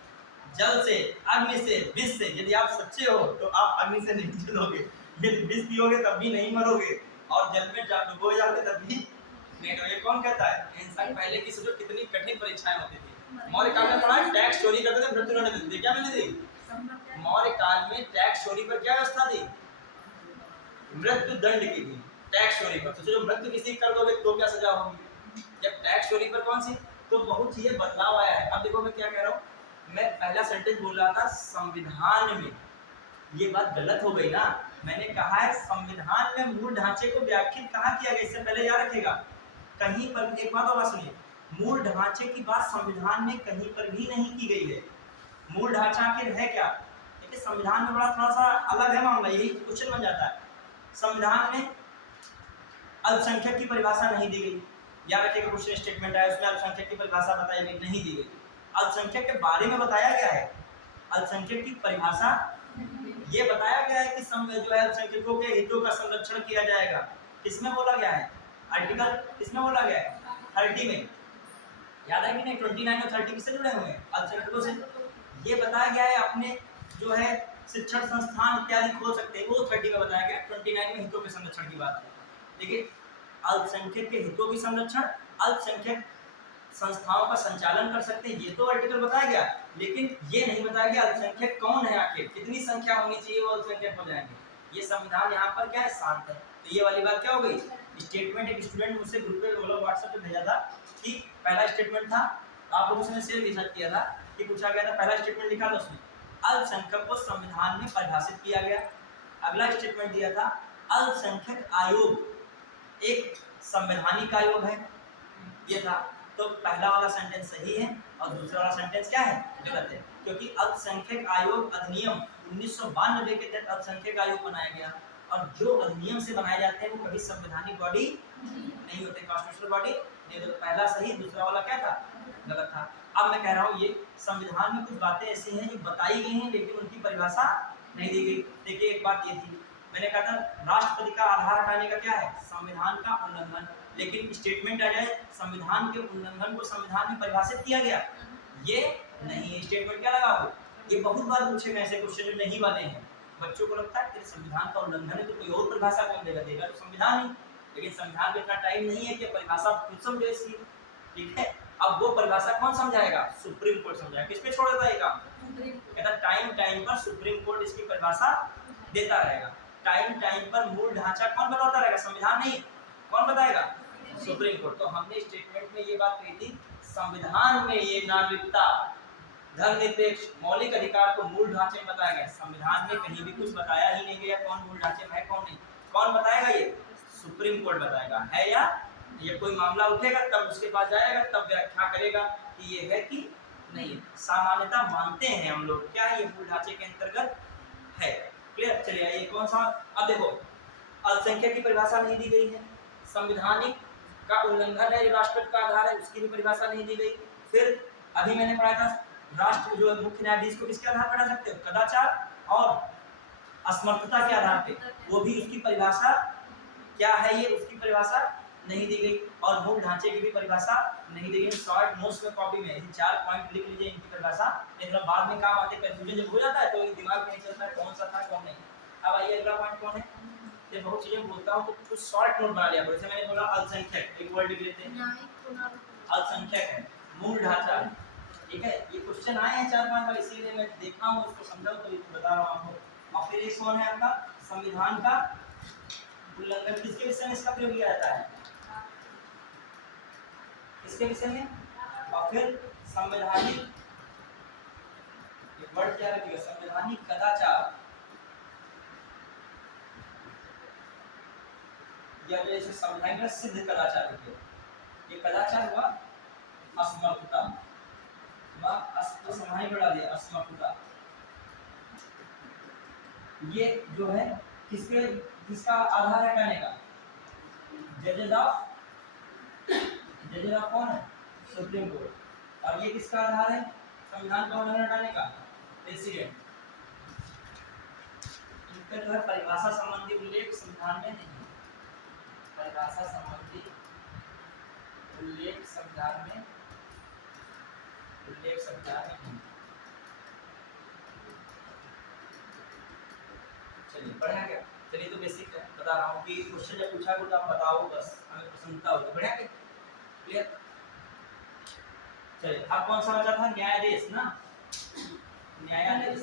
जल से, अग्नि से, विष से। यदि आप सच्चे हो तो आप अग्नि से नहीं जलोगे, यदि विष पियोगे तब भी नहीं मरोगे, और जल में डुबो जाओगे तब भी नहीं डूबोगे। कौन कहता है? इंसान। पहले की सोचो कितनी कठिन परीक्षाएं होती थी। मौर्य काल में पढ़ा, टैक्स चोरी करते थे, मृत्यु दंड देते थे। क्या मिलती थी? मौर्य काल में टैक्स चोरी पर क्या व्यवस्था थी? मृत्यु दंड की थी, टैक्स चोरी पर। तो जो मृत्यु किसी कर दोगे तो क्या सजा होगी? जब टैक्स चोरी पर कौन सी, तो बहुत चीजें बदलाव आया है। अब देखो मैं क्या कह रहा हूँ, मैं पहला सेंटेंस बोल रहा था संविधान में, ये बात गलत हो गई ना। मैंने कहा है संविधान में मूल ढांचे को व्याख्यात कहाँ किया गया, इससे पहले याद रखेगा। कहीं पर एक बात और सुनिए, मूल ढांचे की बात संविधान में कहीं पर भी नहीं की गई है। मूल ढांचा आखिर है क्या? देखिए संविधान में बड़ा थोड़ा सा अलग है मामला, यही क्वेश्चन बन जाता है। संविधान में अल्पसंख्यक की परिभाषा नहीं दी गई। याद रखिएगा, क्वेश्चन स्टेटमेंट है उसमें अल्पसंख्यक की परिभाषा बताई गई, नहीं दी गई। अल्पसंख्यक के बारे में बताया गया है, अल्पसंख्यक की परिभाषा ये बताया गया है कि जो है अल्पसंख्यकों के हितों का संरक्षण किया जाएगा। किसमें बोला गया है? आर्टिकल किसमें बोला गया है? 30 में। याद है कि नहीं? 29 और 30 किससे जुड़े हुए हैं? अल्पसंख्यकों से। ये बताया गया है अपने जो है शिक्षण संस्थान इत्यादि खोल सकते हैं, वो 30 में बताया गया। 29 में हितों के संरक्षण की बात है। देखिए अल्पसंख्यक के हितों की संरक्षण, अल्पसंख्यक संस्थाओं का संचालन कर सकते हैं, ये तो आर्टिकल बताया गया। लेकिन ये नहीं बताया गया अल्पसंख्यक कौन है, आखिर कितनी संख्या होनी चाहिए वो अल्पसंख्यक हो जाएंगे। ये संविधान यहाँ पर क्या है? शांत है। तो ये वाली बात क्या हो गई? स्टेटमेंट एक स्टूडेंट मुझसे ग्रुप पे मतलब व्हाट्सएप पे भेजा था कि पहला स्टेटमेंट था, आप लोगों ने शेयर रिसर्च किया था कि पूछा गया था, पहला स्टेटमेंट लिखा था उसमें अल्पसंख्यक को संविधान में परिभाषित किया गया। अगला स्टेटमेंट दिया था अल्पसंख्यक आयोग एक संवैधानिक आयोग है, ये था। तो पहला वाला सेंटेंस सही है और दूसरा वाला सेंटेंस क्या है? गलत है, क्योंकि अल्पसंख्यक आयोग अधिनियम 1992 के तहत अल्पसंख्यक आयोग बनाया गया, और जो अधिनियम से बनाए जाते हैं वो कभी संवैधानिक बॉडी नहीं होते, कॉन्स्टिट्यूशनल बॉडी नहीं होते। पहला सही, दूसरा वाला क्या था? गलत था। अब मैं कह रहा हूँ ये संविधान में कुछ बातें ऐसी हैं जो बताई गई हैं लेकिन उनकी परिभाषा नहीं दी गई। देखिए एक बात ये थी, मैंने कहा था राष्ट्रपति का आधार हटाने का क्या है? संविधान का उल्लंघन। लेकिन स्टेटमेंट आ जाए संविधान के उल्लंघन को संविधान में परिभाषित किया गया, ये नहीं। स्टेटमेंट क्या लगा हो? ये बहुत बार पूछे गए ऐसे क्वेश्चन जो नहीं वाले हैं। बच्चों को लगता है कि संविधान का उल्लंघन है तो कोई और परिभाषा कौन देगा? देगा तो संविधान ही। लेकिन संविधान में इतना टाइम नहीं है कि परिभाषा खुद समझे इसकी, ठीक है? अब वो परिभाषा कौन समझाएगा? Supreme court समझाएगा। किस पे छोड़ देता है काम? कहता टाइम टाइम पर सुप्रीम कोर्ट इसकी परिभाषा देता रहेगा। टाइम टाइम पर मूल ढांचा कौन बताता रहेगा? संविधान नहीं, कौन बताएगा? Supreme court. तो हमने स्टेटमेंट में ये बात कही थी, संविधान में ये नागरिकता, धर्मनिरपेक्ष, मौलिक अधिकार को मूल ढांचे में बताया गया। संविधान में कहीं भी कुछ बताया ही नहीं गया कौन मूल ढांचे में है कौन नहीं। कौन बताएगा? ये सुप्रीम कोर्ट बताएगा, है या ये कोई मामला उठेगा तब उसके पास जाएगा, तब व्याख्या करेगा कि ये है कि नहीं है। सामान्यता मानते हैं हम लोग, क्या ये मूल ढांचे के अंतर्गत है। क्लियर। चलिए ये कौन सा, अब देखो अल्पसंख्यक की परिभाषा नहीं दी गई है, संविधानिक का उल्लंघन है जो राष्ट्रपति का आधार है उसकी भी परिभाषा नहीं दी गई। फिर अभी मैंने पढ़ा था राष्ट्र जो मुख्य न्यायाधीश को किसके आधार पर बना सकते हो, कदाचार और असमर्थता के आधार पे, वो भी उसकी परिभाषा क्या है ये उसकी परिभाषा नहीं दी गई, और मूल ढांचे की भी परिभाषा नहीं दी गई। शॉर्ट नोट्स में कॉपी में इन 4 पॉइंट लिख लीजिए इनकी परिभाषा, लेकिन बाद में काम आते कंफ्यूजन जब हो जाता है तो दिमाग में नहीं चलता है कौन सा था कौन नहीं। अब आइए अगला पॉइंट कौन है, ये बहुत चीजें बोलता हूँ तो कुछ शॉर्ट नोट बना लिया, जैसे मैंने बोला अल्पसंख्यक, एक वर्ड लिख लेते हैं अल्पसंख्यक है, मूल ढांचा है, ठीक है। ये क्वेश्चन आए हैं 4-5 बार, इसीलिए मैं देखा हूँ उसको समझा तो बता रहा हूँ आपको। और फिर ये कौन है आपका संविधान का उल्लंघन, किसके विषय में इसका प्रयोग किया जाता है, किसके विषय में। और फिर संवैधानिक, एक वर्ड क्या रखिएगा, संवैधानिक कदाचार, या जैसे संविधान का सिद्ध कदाचार है, ये कदाचार हुआ असमर्थता, संविधान बढ़ा दिया असमर्थता। ये जो है किसके किसका आधार हटाने का, जजेस ऑफ कौन है, सुप्रीम कोर्ट। और ये किसका आधार है, संविधान का उल्लंघन हटाने का, प्रेसिडेंट। इनका जो है परिभाषा संबंधी उल्लेख संविधान में नहीं है, परिभाषा संबंधी उल्लेख संविधान में नहीं। चलिए बढ़िया क्या, चलिए तो बेसिक है बता रहा हूँ कि क्वेश्चन जब पूछा तो आप बताओ, बस हमें प्रसन्नता होगी। बढ़िया क्या, क्लियर। चलिए अब कौन सा बचा था, न्यायाधीश ना, न्यायाधीश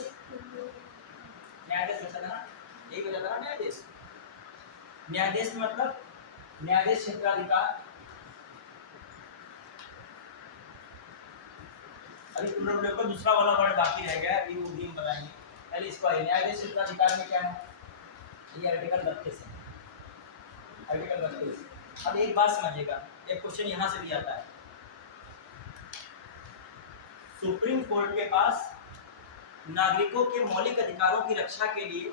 बचा था ना, यही बचा था ना न्यायाधीश। न्यायाधीश मतलब न्यायाधीश क्षेत्राधिकार। अभी तुम लोग देखो दूसरा वाला वर्ड बाकी रह गया, अभी वो भी हम बताएंगे। पहले इसको आइए, न्यायाधीश क्षेत्राधिकार में क्या है, ये आर्टिकल 32 है, आर्टिकल 32। अब एक बात समझिएगा, एक क्वेश्चन यहाँ से भी आता है, सुप्रीम कोर्ट के पास नागरिकों के मौलिक अधिकारों की रक्षा के लिए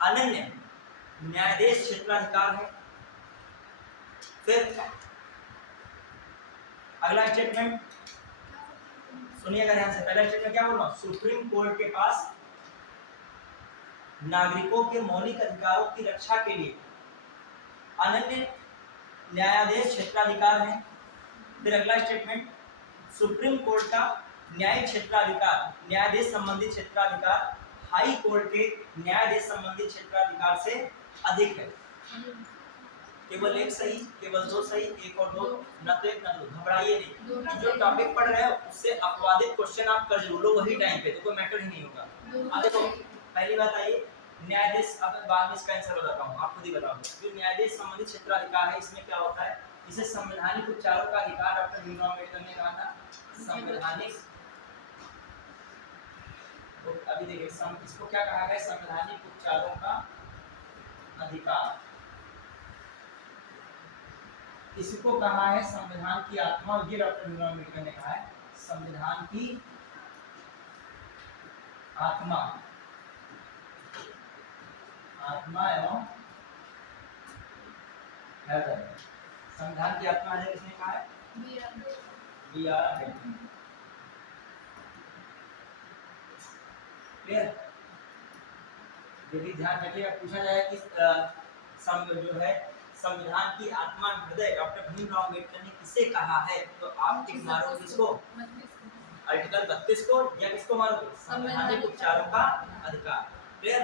अनन्य न्यायाधीश क्षेत्राधिकार है। फिर अगला स्टेटमेंट सुनिएगा ध्यान से, पहला स्टेटमेंट क्या बोल रहा हूं, सुप्रीम कोर्ट के पास नागरिकों के मौलिक अधिकारों की रक्षा के लिए अनन्य न्यायाधीश क्षेत्राधिकार है। फिर अगला स्टेटमेंट, सुप्रीम कोर्ट का न्यायिक क्षेत्राधिकार, न्यायाधीश संबंधित क्षेत्राधिकार हाई कोर्ट के न्यायाधीश संबंधित क्षेत्राधिकार से अधिक है। केवल एक सही, केवल दो सही, एक और दो, न तो एक न दो। घबराइए नहीं, जो टॉपिक पढ़ रहे हो उससे अपवादित क्वेश्चन आप कर जरूर लो वही टाइम पे, तो कोई मैटर ही नहीं होगा। अब देखो पहली बात आइए, न्यायाधीश, अब बाद में इसका आंसर बताता हूँ, आप खुद ही बताओ। जो न्यायाधीश संबंधित क्षेत्राधिकार है, इसमें क्या होता है, इसे संवैधानिक उपचारों का अधिकार डॉक्टर भीमराव अम्बेडकर ने कहा था, संवैधानिक। तो अभी देखिए इसको क्या कहा गया, संवैधानिक उपचारों का अधिकार। इसको कहा है संविधान की आत्मा, ये डॉक्टर भीमराव अम्बेडकर ने कहा है, संविधान की आत्मा, आत्मा एवं हृदय। संविधान की आत्मा है किसने कहा है, बी आर अम्बेडकर। क्लियर। यदि ध्यान रखिएगा पूछा जाए कि जो है संविधान की आत्मा हृदय डॉक्टर भीमराव अम्बेडकर ने किसे कहा है, तो आप टिक मारो किसको, आर्टिकल 32 को, या किसको मारोगे, संवैधानिक उपचारों का अधिकार। क्लियर।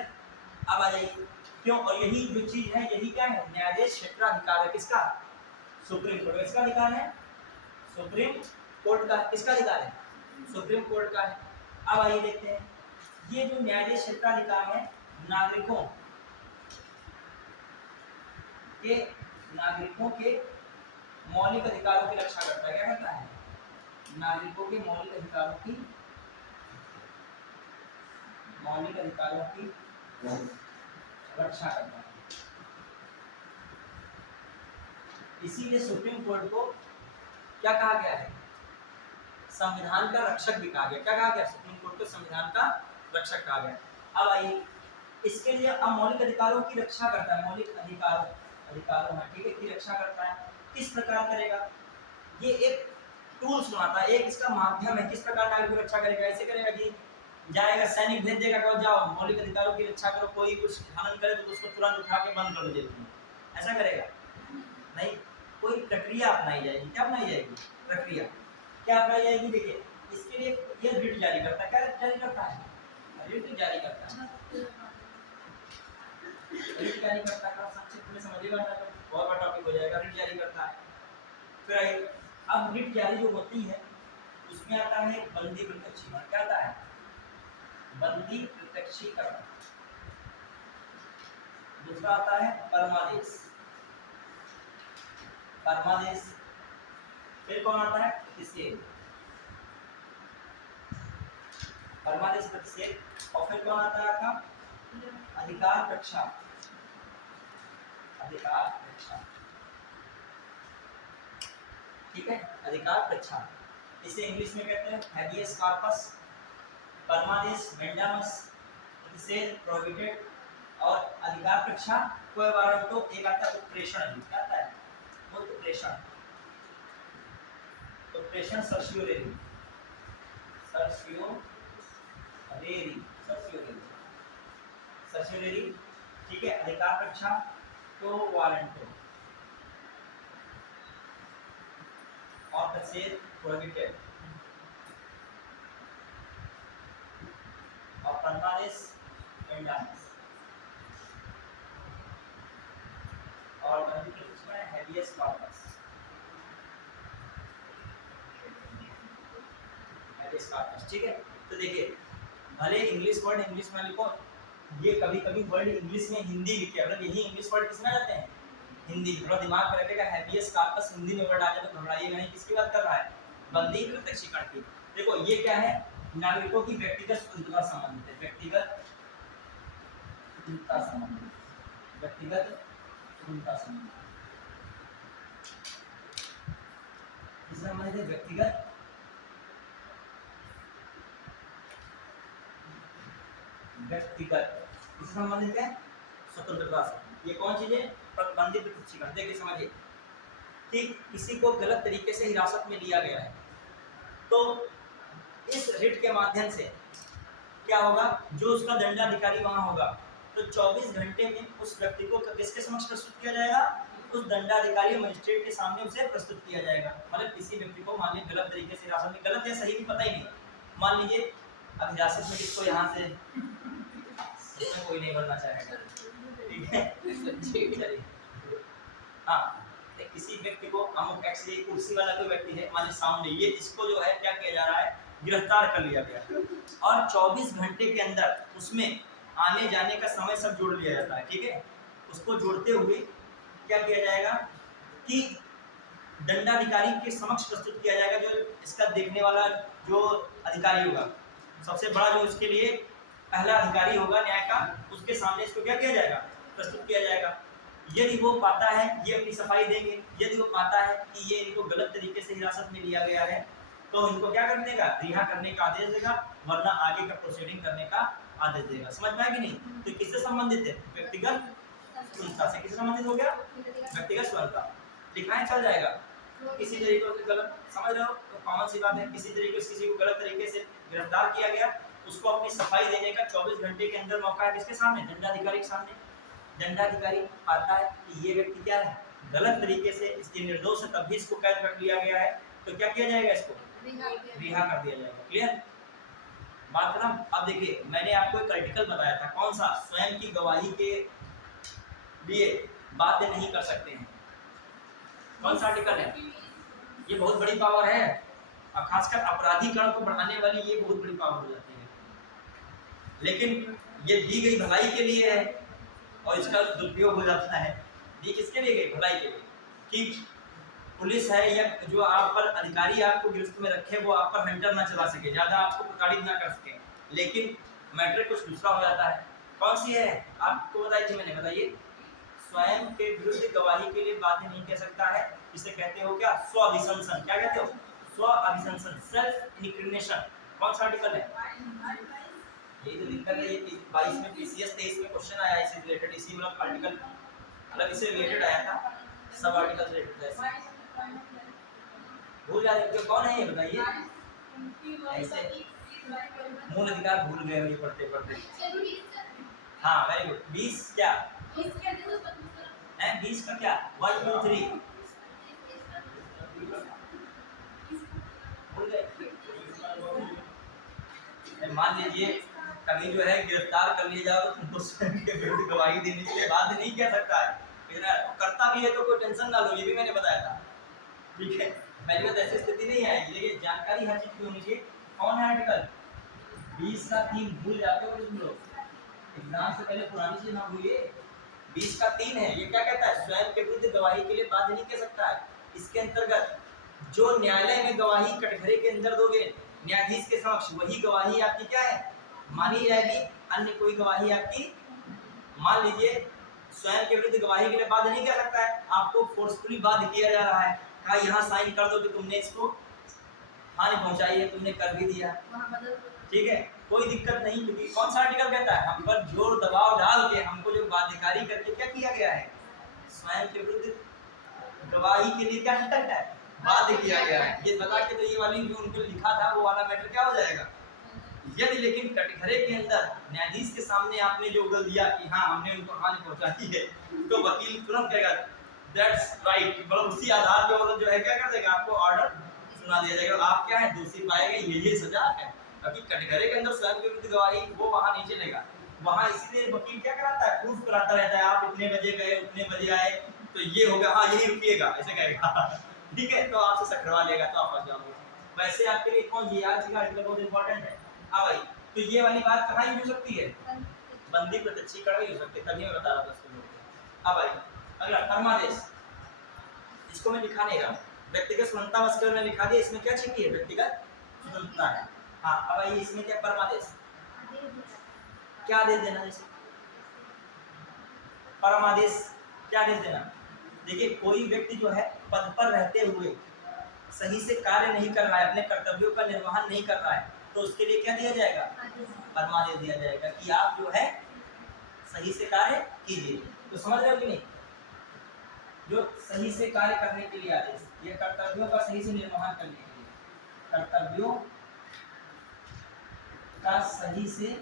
अब आ जाइए क्यों, और यही जो चीज है यही क्या है, न्यायाधीश क्षेत्राधिकार है, किसका, सुप्रीम कोर्ट। किसका अधिकार है, सुप्रीम कोर्ट का। किसका अधिकार है, सुप्रीम कोर्ट का है। अब आइए देखते हैं, ये जो न्यायाधीश क्षेत्राधिकार है नागरिकों के मौलिक अधिकारों की रक्षा करता है। क्या करता है, नागरिकों के मौलिक अधिकारों की रक्षा करता है। इसीलिए सुप्रीम कोर्ट को क्या कहा गया है, संविधान का रक्षक भी कहा गया। क्या कहा गया, सुप्रीम कोर्ट को संविधान का रक्षक कहा गया। अब आइए इसके लिए अब मौलिक अधिकारों की रक्षा करता है, मौलिक अधिकारों है, ठीक है, की रक्षा करता है। किस प्रकार करेगा, ये एक टूल्स बनाता है, एक इसका माध्यम है। किस प्रकार नागरिक की रक्षा करेगा, ऐसे करेगा कि जाएगा सैनिक भेज देगा, कहो जाओ मौलिक अधिकारों की रक्षा करो, कोई कुछ हनन करे तो उसको तुरंत उठा के बंद कर दो जेल में, ऐसा करेगा नहीं। कोई प्रक्रिया अपनाई जाएगी। क्या अपनाई जाएगी, प्रक्रिया क्या अपनाई जाएगी, देखिए इसके लिए ये रिट जारी करता है। क्या जारी करता है, रिट जारी करता है, रिट जारी करता है। संक्षिप्त में समझिएगा बहुत बड़ा टॉपिक हो जाएगा। रिट जारी करता है, फिर अब रिट जारी जो होती है उसमें आता है बंदी प्रत्यक्षीकरण। क्या आता है, बंदी प्रत्यक्षीकरण। दूसरा आता है परमादेश, परमादेश। फिर कौन आता है, प्रतिषेध, परमादेश, प्रतिषेध। और फिर कौन आता है आपका, अधिकार रक्षा, अधिकार रक्षा, ठीक है, अधिकार रक्षा। इसे इंग्लिश में कहते हैं हैबियस कॉर्पस, परमादेश मैंडामस, प्रतिषेध प्रोहिबिटेड, और अधिकार रक्षा कोई वारंटो। एक आता है उत्प्रेषण, क्या आता है, उत्प्रेषण, उत्प्रेषण सर्शियोरेरी, सर्शियोरेरी, सर्शियोरेरी, सर्शियोरेरी, ठीक है। अधिकार रक्षा तो वारंटो, और प्रतिषेध प्रोहिबिटेड, और परमादेश मैंडामस, और बंदी प्रत्यक्षीकरण है हैबियस कॉर्पस, हैबियस कॉर्पस, ठीक है। तो देखिए भले इंग्लिश वर्ड इंग्लिश में लिखो, ये कभी कभी वर्ड इंग्लिश में हिंदी लिखे, मतलब यही इंग्लिश वर्ड किसमें आते हैं, हिंदी। थोड़ा दिमाग में रखेगा, हैबियस कॉर्पस हिंदी में वर्ड आ जाए तो घबराइएगा नहीं, किसकी बात कर रहा है, बंदी प्रत्यक्षीकरण की। देखो ये क्या है, नागरिकों की व्यक्तिगत स्वतंत्रता संबंधित है, व्यक्तिगत स्वतंत्रता संबंधित, व्यक्तिगत स्वतंत्रता संबंधित, इससे संबंधित है व्यक्तिगत व्यक्तिगत, इससे संबंधित है स्वतंत्रता से। ये कौन चीज है, प्रतिबंधित प्रत्यक्षीकरण। देखिए समझिए कि किसी को गलत तरीके से हिरासत में लिया गया है, तो इस रिट के माध्यम से क्या होगा, जो उसका दंडाधिकारी वहां होगा, तो 24 घंटे में उस व्यक्ति को किसके समक्ष प्रस्तुत किया जाएगा, उस दंडाधिकारी मजिस्ट्रेट के सामने उसे प्रस्तुत किया जाएगा। मतलब किसी व्यक्ति को मान लीजिए गलत तरीके से हिरासत में, गलत या सही भी पता ही नहीं, मान लीजिए अब हिरासत में किसको यहाँ से इसमें कोई नहीं भरना चाहेगा, ठीक है, चलिए हाँ, किसी व्यक्ति को अमुक एक्चुअली कुर्सी वाला कोई व्यक्ति है मान लीजिए सामने, ये इसको जो है क्या किया जा रहा है, गिरफ्तार कर लिया गया, और 24 घंटे के अंदर उसमें आने जाने का समय सब जोड़ लिया जाता है, ठीक है। उसको जोड़ते हुए क्या किया जाएगा कि दंडाधिकारी के समक्ष प्रस्तुत किया जाएगा, जो इसका देखने वाला जो अधिकारी होगा, सबसे बड़ा जो इसके लिए पहला अधिकारी होगा न्याय का, उसके सामने इसको क्या किया जाएगा, प्रस्तुत किया जाएगा। यदि वो पाता है, ये अपनी सफाई देंगे, यदि वो पाता है कि ये इनको गलत तरीके से हिरासत में लिया गया है, तो इनको क्या कर देगा, रिहा करने का आदेश देगा, वरना आगे का प्रोसीडिंग करने का आदेश देगा। समझ पाए कि नहीं, तो किससे संबंधित है, व्यक्तिगत स्वतंत्रता से। किससे संबंधित हो गया, व्यक्तिगत स्वतंत्रता। लिखाएं चल जाएगा, किसी तरीके से गलत समझ रहे हो तो कॉमन सी बात है, किसी तरीके से किसी को गलत तरीके से गिरफ्तार किया गया, उसको अपनी सफाई देने का 24 घंटे के अंदर मौका है, किसके सामने, दंडाधिकारी के सामने। दंडाधिकारी पाता है कि ये व्यक्ति क्या है, गलत तरीके से, इसके निर्दोष है, तब भी इसको कैद रख लिया गया है, तो क्या किया जाएगा, इसको रिहा कर दिया जाएगा। क्लियर बात खत्म। अब देखिए मैंने आपको एक आर्टिकल बताया था, कौन सा, स्वयं की गवाही के लिए बाध्य नहीं कर सकते हैं, कौन सा आर्टिकल है, ये बहुत बड़ी पावर है, और खासकर अपराधीकरण को बढ़ाने वाली ये बहुत बड़ी पावर हो जाती है। लेकिन ये दी गई भलाई के लिए है और इसका दुरुपयोग हो जाता है। दी किसके लिए गई, भलाई के लिए, कि पुलिस है या जो आप पर अधिकारी आपको गिरफ्त में रखे, वो आप पर हंटर ना चला सके, ज़्यादा आपको प्रताड़ित ना कर सके। लेकिन मैटर कुछ दूसरा हो जाता है। कौन सी है, आपको बताई थी मैंने, बताइए। स्वयं के विरुद्ध गवाही के लिए बाध्य नहीं कह सकता है। इसे कहते हो क्या? स्व अभिशंसन। क्या कहते हो? स्व अभिशंसन, सेल्फ इंक्रिमिनेशन। कौन सा आर्टिकल है? यही तो दिक्कत है। ये 22 में पीसीएस 23 में क्वेश्चन आया इससे रिलेटेड, इसी मतलब आर्टिकल मतलब इससे रिलेटेड आया था, सब आर्टिकल से रिलेटेड था। भूल जा रहे हो कौन है ये बताइए? ऐसे मूल अधिकार भूल गए हो ये पढ़ते पढ़ते। हाँ वेरी गुड। 20 क्या है? 20 का क्या? 1 2 3 भूल गए? मान लीजिए कभी जो है गिरफ्तार कर लिया जाओ तो तुमको स्वयं के विरुद्ध गवाही देने के बाद नहीं कह सकता है, लेकिन करता भी है तो कोई टेंशन ना लो, ये भी मैंने बताया था। ठीक है, पहली बात ऐसी स्थिति नहीं आएगी, लेकिन जानकारी हर चीज की होनी चाहिए। कौन है आर्टिकल? 20 का 3 भूल जाते हो तुम लोग, एग्जाम से पहले पुरानी चीज ना भूलिए। 20 का 3 है, ये क्या कहता है? स्वयं के विरुद्ध गवाही के लिए बाध्य नहीं कह सकता है। इसके अंतर्गत जो न्यायालय में गवाही कटघरे के अंदर दोगे न्यायाधीश के समक्ष, वही गवाही आपकी क्या है? मानी जाएगी। अन्य कोई गवाही आपकी, मान लीजिए स्वयं के विरुद्ध गवाही के लिए बाध्य नहीं कह सकता है, आपको फोर्सफुली बाध्य किया जा रहा है, कहा यहाँ साइन कर दो कि तुमने इसको हानि पहुंचाई है, तुमने कर भी दिया, ठीक है, कोई दिक्कत नहीं, क्योंकि कौन सा आर्टिकल कहता है? हम पर जोर दबाव डाल के हमको जो बाध्यकारी करके क्या किया गया है? स्वयं के विरुद्ध गवाही के लिए क्या करता है? बाध्य किया गया है। ये बता के तो ये वाली जो उनको लिखा था वो वाला मैटर क्या हो जाएगा? यदि लेकिन कटघरे के अंदर न्यायाधीश के सामने आपने जो उगल दिया कि हाँ हमने उनको हानि पहुंचाई है, तो वकील तुरंत कहेगा दैट्स राइट, मतलब उसी आधार पे मतलब जो है क्या कर देगा? आपको ऑर्डर सुना दिया जाएगा, आप क्या है? दोषी पाए गए, ये सजा है। अभी कटघरे के अंदर स्वयं के विरुद्ध गवाही वो वहां नहीं चलेगा, वहां इसीलिए वकील क्या कराता है? प्रूफ कराता रहता है, आप इतने बजे गए, उतने बजे आए, तो ये होगा, हाँ यही रुकिएगा, ऐसे कहेगा। ठीक है, तो आपसे सकरवा लेगा, तो आप फंस जाओगे। वैसे आपके लिए कौन सी याद का आर्टिकल बहुत इंपॉर्टेंट है। हाँ भाई, तो ये वाली बात कहाँ यूज हो सकती है? बंदी प्रत्यक्षीकरण में यूज हो सकती है, तभी मैं बता रहा था उसको। हाँ भाई, अगला परमादेश, इसको मैं लिखा नहीं रहा, व्यक्तिगत स्वतंत्रता मस्कर में लिखा दिया, इसमें क्या छिपी है? व्यक्तिगत स्वतंत्रता है। हाँ अब आइए, इसमें क्या परमादेश, क्या आदेश देना? जैसे परमादेश क्या आदेश देना? देखिए कोई व्यक्ति जो है पद पर रहते हुए सही से कार्य नहीं कर रहा है, अपने कर्तव्यों का निर्वहन नहीं कर रहा है, तो उसके लिए क्या दिया जाएगा? परमादेश दिया जाएगा कि आप जो है सही से कार्य कीजिए। तो समझ रहे हो कि नहीं? जो सही से कार्य करने के लिए आदेश, ये कर्तव्यों का सही से निर्वहन करने के लिए, कर्तव्यों का सही से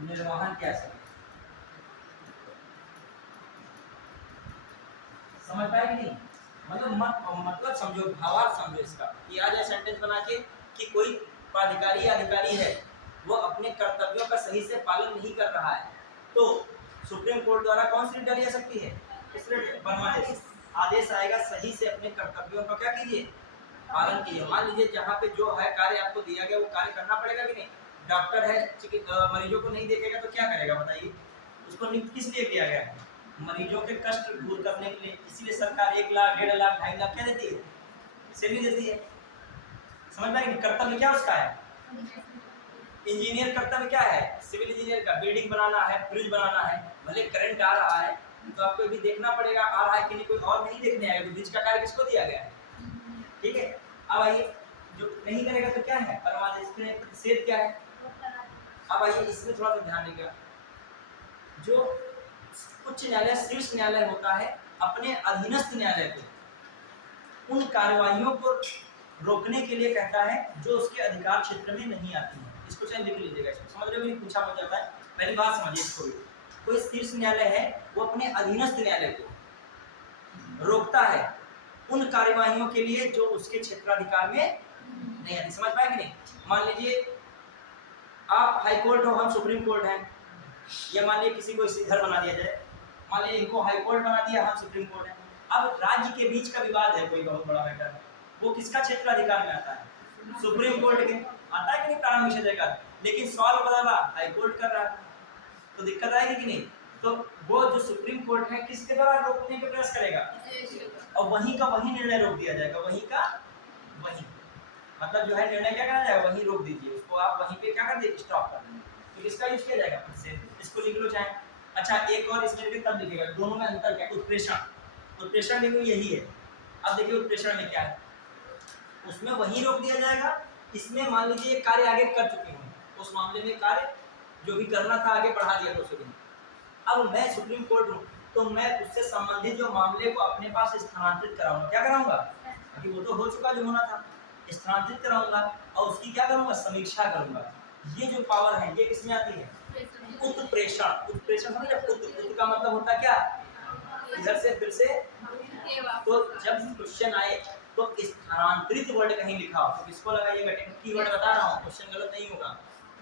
निर्वहन कैसे, समझ पाए कि नहीं? मतलब समझो, भावार्थ समझो इसका, कि आज सेंटेंस बना के कि कोई प्राधिकारी या अधिकारी है, वो अपने कर्तव्यों का सही से पालन नहीं कर रहा है, तो सुप्रीम कोर्ट द्वारा कौन सी डाली जा सकती है? इसलिए परमादेश आदेश आएगा, सही से अपने कर्तव्यों का क्या कीजिए? पालन कीजिए। मान लीजिए जहाँ पे जो है कार्य आपको दिया गया वो कार्य करना पड़ेगा कि नहीं? डॉक्टर है, मरीजों को नहीं देखेगा तो क्या करेगा बताइए? उसको नियुक्त किस लिए किया गया है? मरीजों के कष्ट दूर करने के लिए। इसीलिए सरकार 1 लाख, 1.5 लाख, 2.5 लाख क्या देती है? सैलरी देती है। समझ में? कर्तव्य क्या उसका है? इंजीनियर कर्तव्य क्या है? सिविल इंजीनियर का बिल्डिंग बनाना है, ब्रिज बनाना है, भले करंट आ रहा है तो आपको भी देखना पड़ेगा आ रहा है कि नहीं, कोई और नहीं देखने आएगा, ब्रिज का कार्य किसको दिया गया है? ठीक है, अब आइए, जो नहीं करेगा तो क्या है? परमादेश में प्रतिषेध क्या है? अब आइए इसमें थोड़ा सा ध्यान देगा, जो उच्च न्यायालय, शीर्ष न्यायालय होता है, अपने अधीनस्थ न्यायालय को उन कार्यवाहियों को रोकने के लिए कहता है जो उसके अधिकार क्षेत्र में नहीं आती है। इसको चाहे लिख लीजिएगा, इसको समझ रहे हो? पूछा हो जाता है, पहली बात समझिए इसको भी। कोई शीर्ष न्यायालय है, वो अपने अधीनस्थ न्यायालय को रोकता है उन कार्यवाहियों के लिए जो उसके क्षेत्राधिकार में नहीं आती। समझ पाए कि नहीं? मान लीजिए आप हाई कोर्ट हो, हम सुप्रीम कोर्ट हैं, या मान लीजिए किसी को इधर बना दिया जाए, मान लीजिए इनको हाई कोर्ट बना दिया, हम सुप्रीम कोर्ट है। अब राज्य के बीच का विवाद है, कोई बहुत बड़ा मैटर है, वो किसका क्षेत्राधिकार में आता है? सुप्रीम कोर्ट के। आता है कि नहीं प्रारंभिक क्षेत्राधिकार? लेकिन सवाल बदला, हाई कोर्ट कर रहा है, तो दिक्कत आएगी कि नहीं? तो वो जो सुप्रीम कोर्ट है किसके द्वारा रोकने का प्रयास करेगा? और वहीं का वहीं निर्णय रोक दिया जाएगा, वहीं का वहीं, मतलब जो है निर्णय क्या करा जाएगा? वहीं रोक दीजिए उसको, आप वहीं पे क्या कर दीजिए? स्टॉप कर दीजिए। तो किसका यूज किया जाएगा? इसको लिख लो चाहे। अच्छा एक और इसमें देखिए तब लिखेगा दोनों में अंतर क्या है, उत्प्रेषण। उत्प्रेषण देखिए यही है। अब देखिए उत्प्रेषण में क्या है, उसमें वही रोक दिया जाएगा, इसमें मान लीजिए कार्य आगे कर चुके हों, उस मामले में कार्य जो भी करना था आगे बढ़ा दिया था उसको। अब मैं सुप्रीम कोर्ट हूँ तो मैं उससे संबंधित जो मामले को अपने पास स्थानांतरित कराऊंगा। क्या कराऊंगा, अभी वो तो हो चुका जो होना था, स्थानांतरित कराऊंगा और उसकी क्या करूंगा, समीक्षा करूंगा। ये जो पावर है ये किसमें आती है, उत्प्रेषण। उत्प्रेषण समझ रहे, उत्त का मतलब होता है क्या, इधर से फिर से। तो जब क्वेश्चन आए तो स्थानांतरित वर्ड कहीं लिखा हो तो किसको लगाइएगा, की वर्ड बता रहा हूँ, क्वेश्चन गलत नहीं होगा।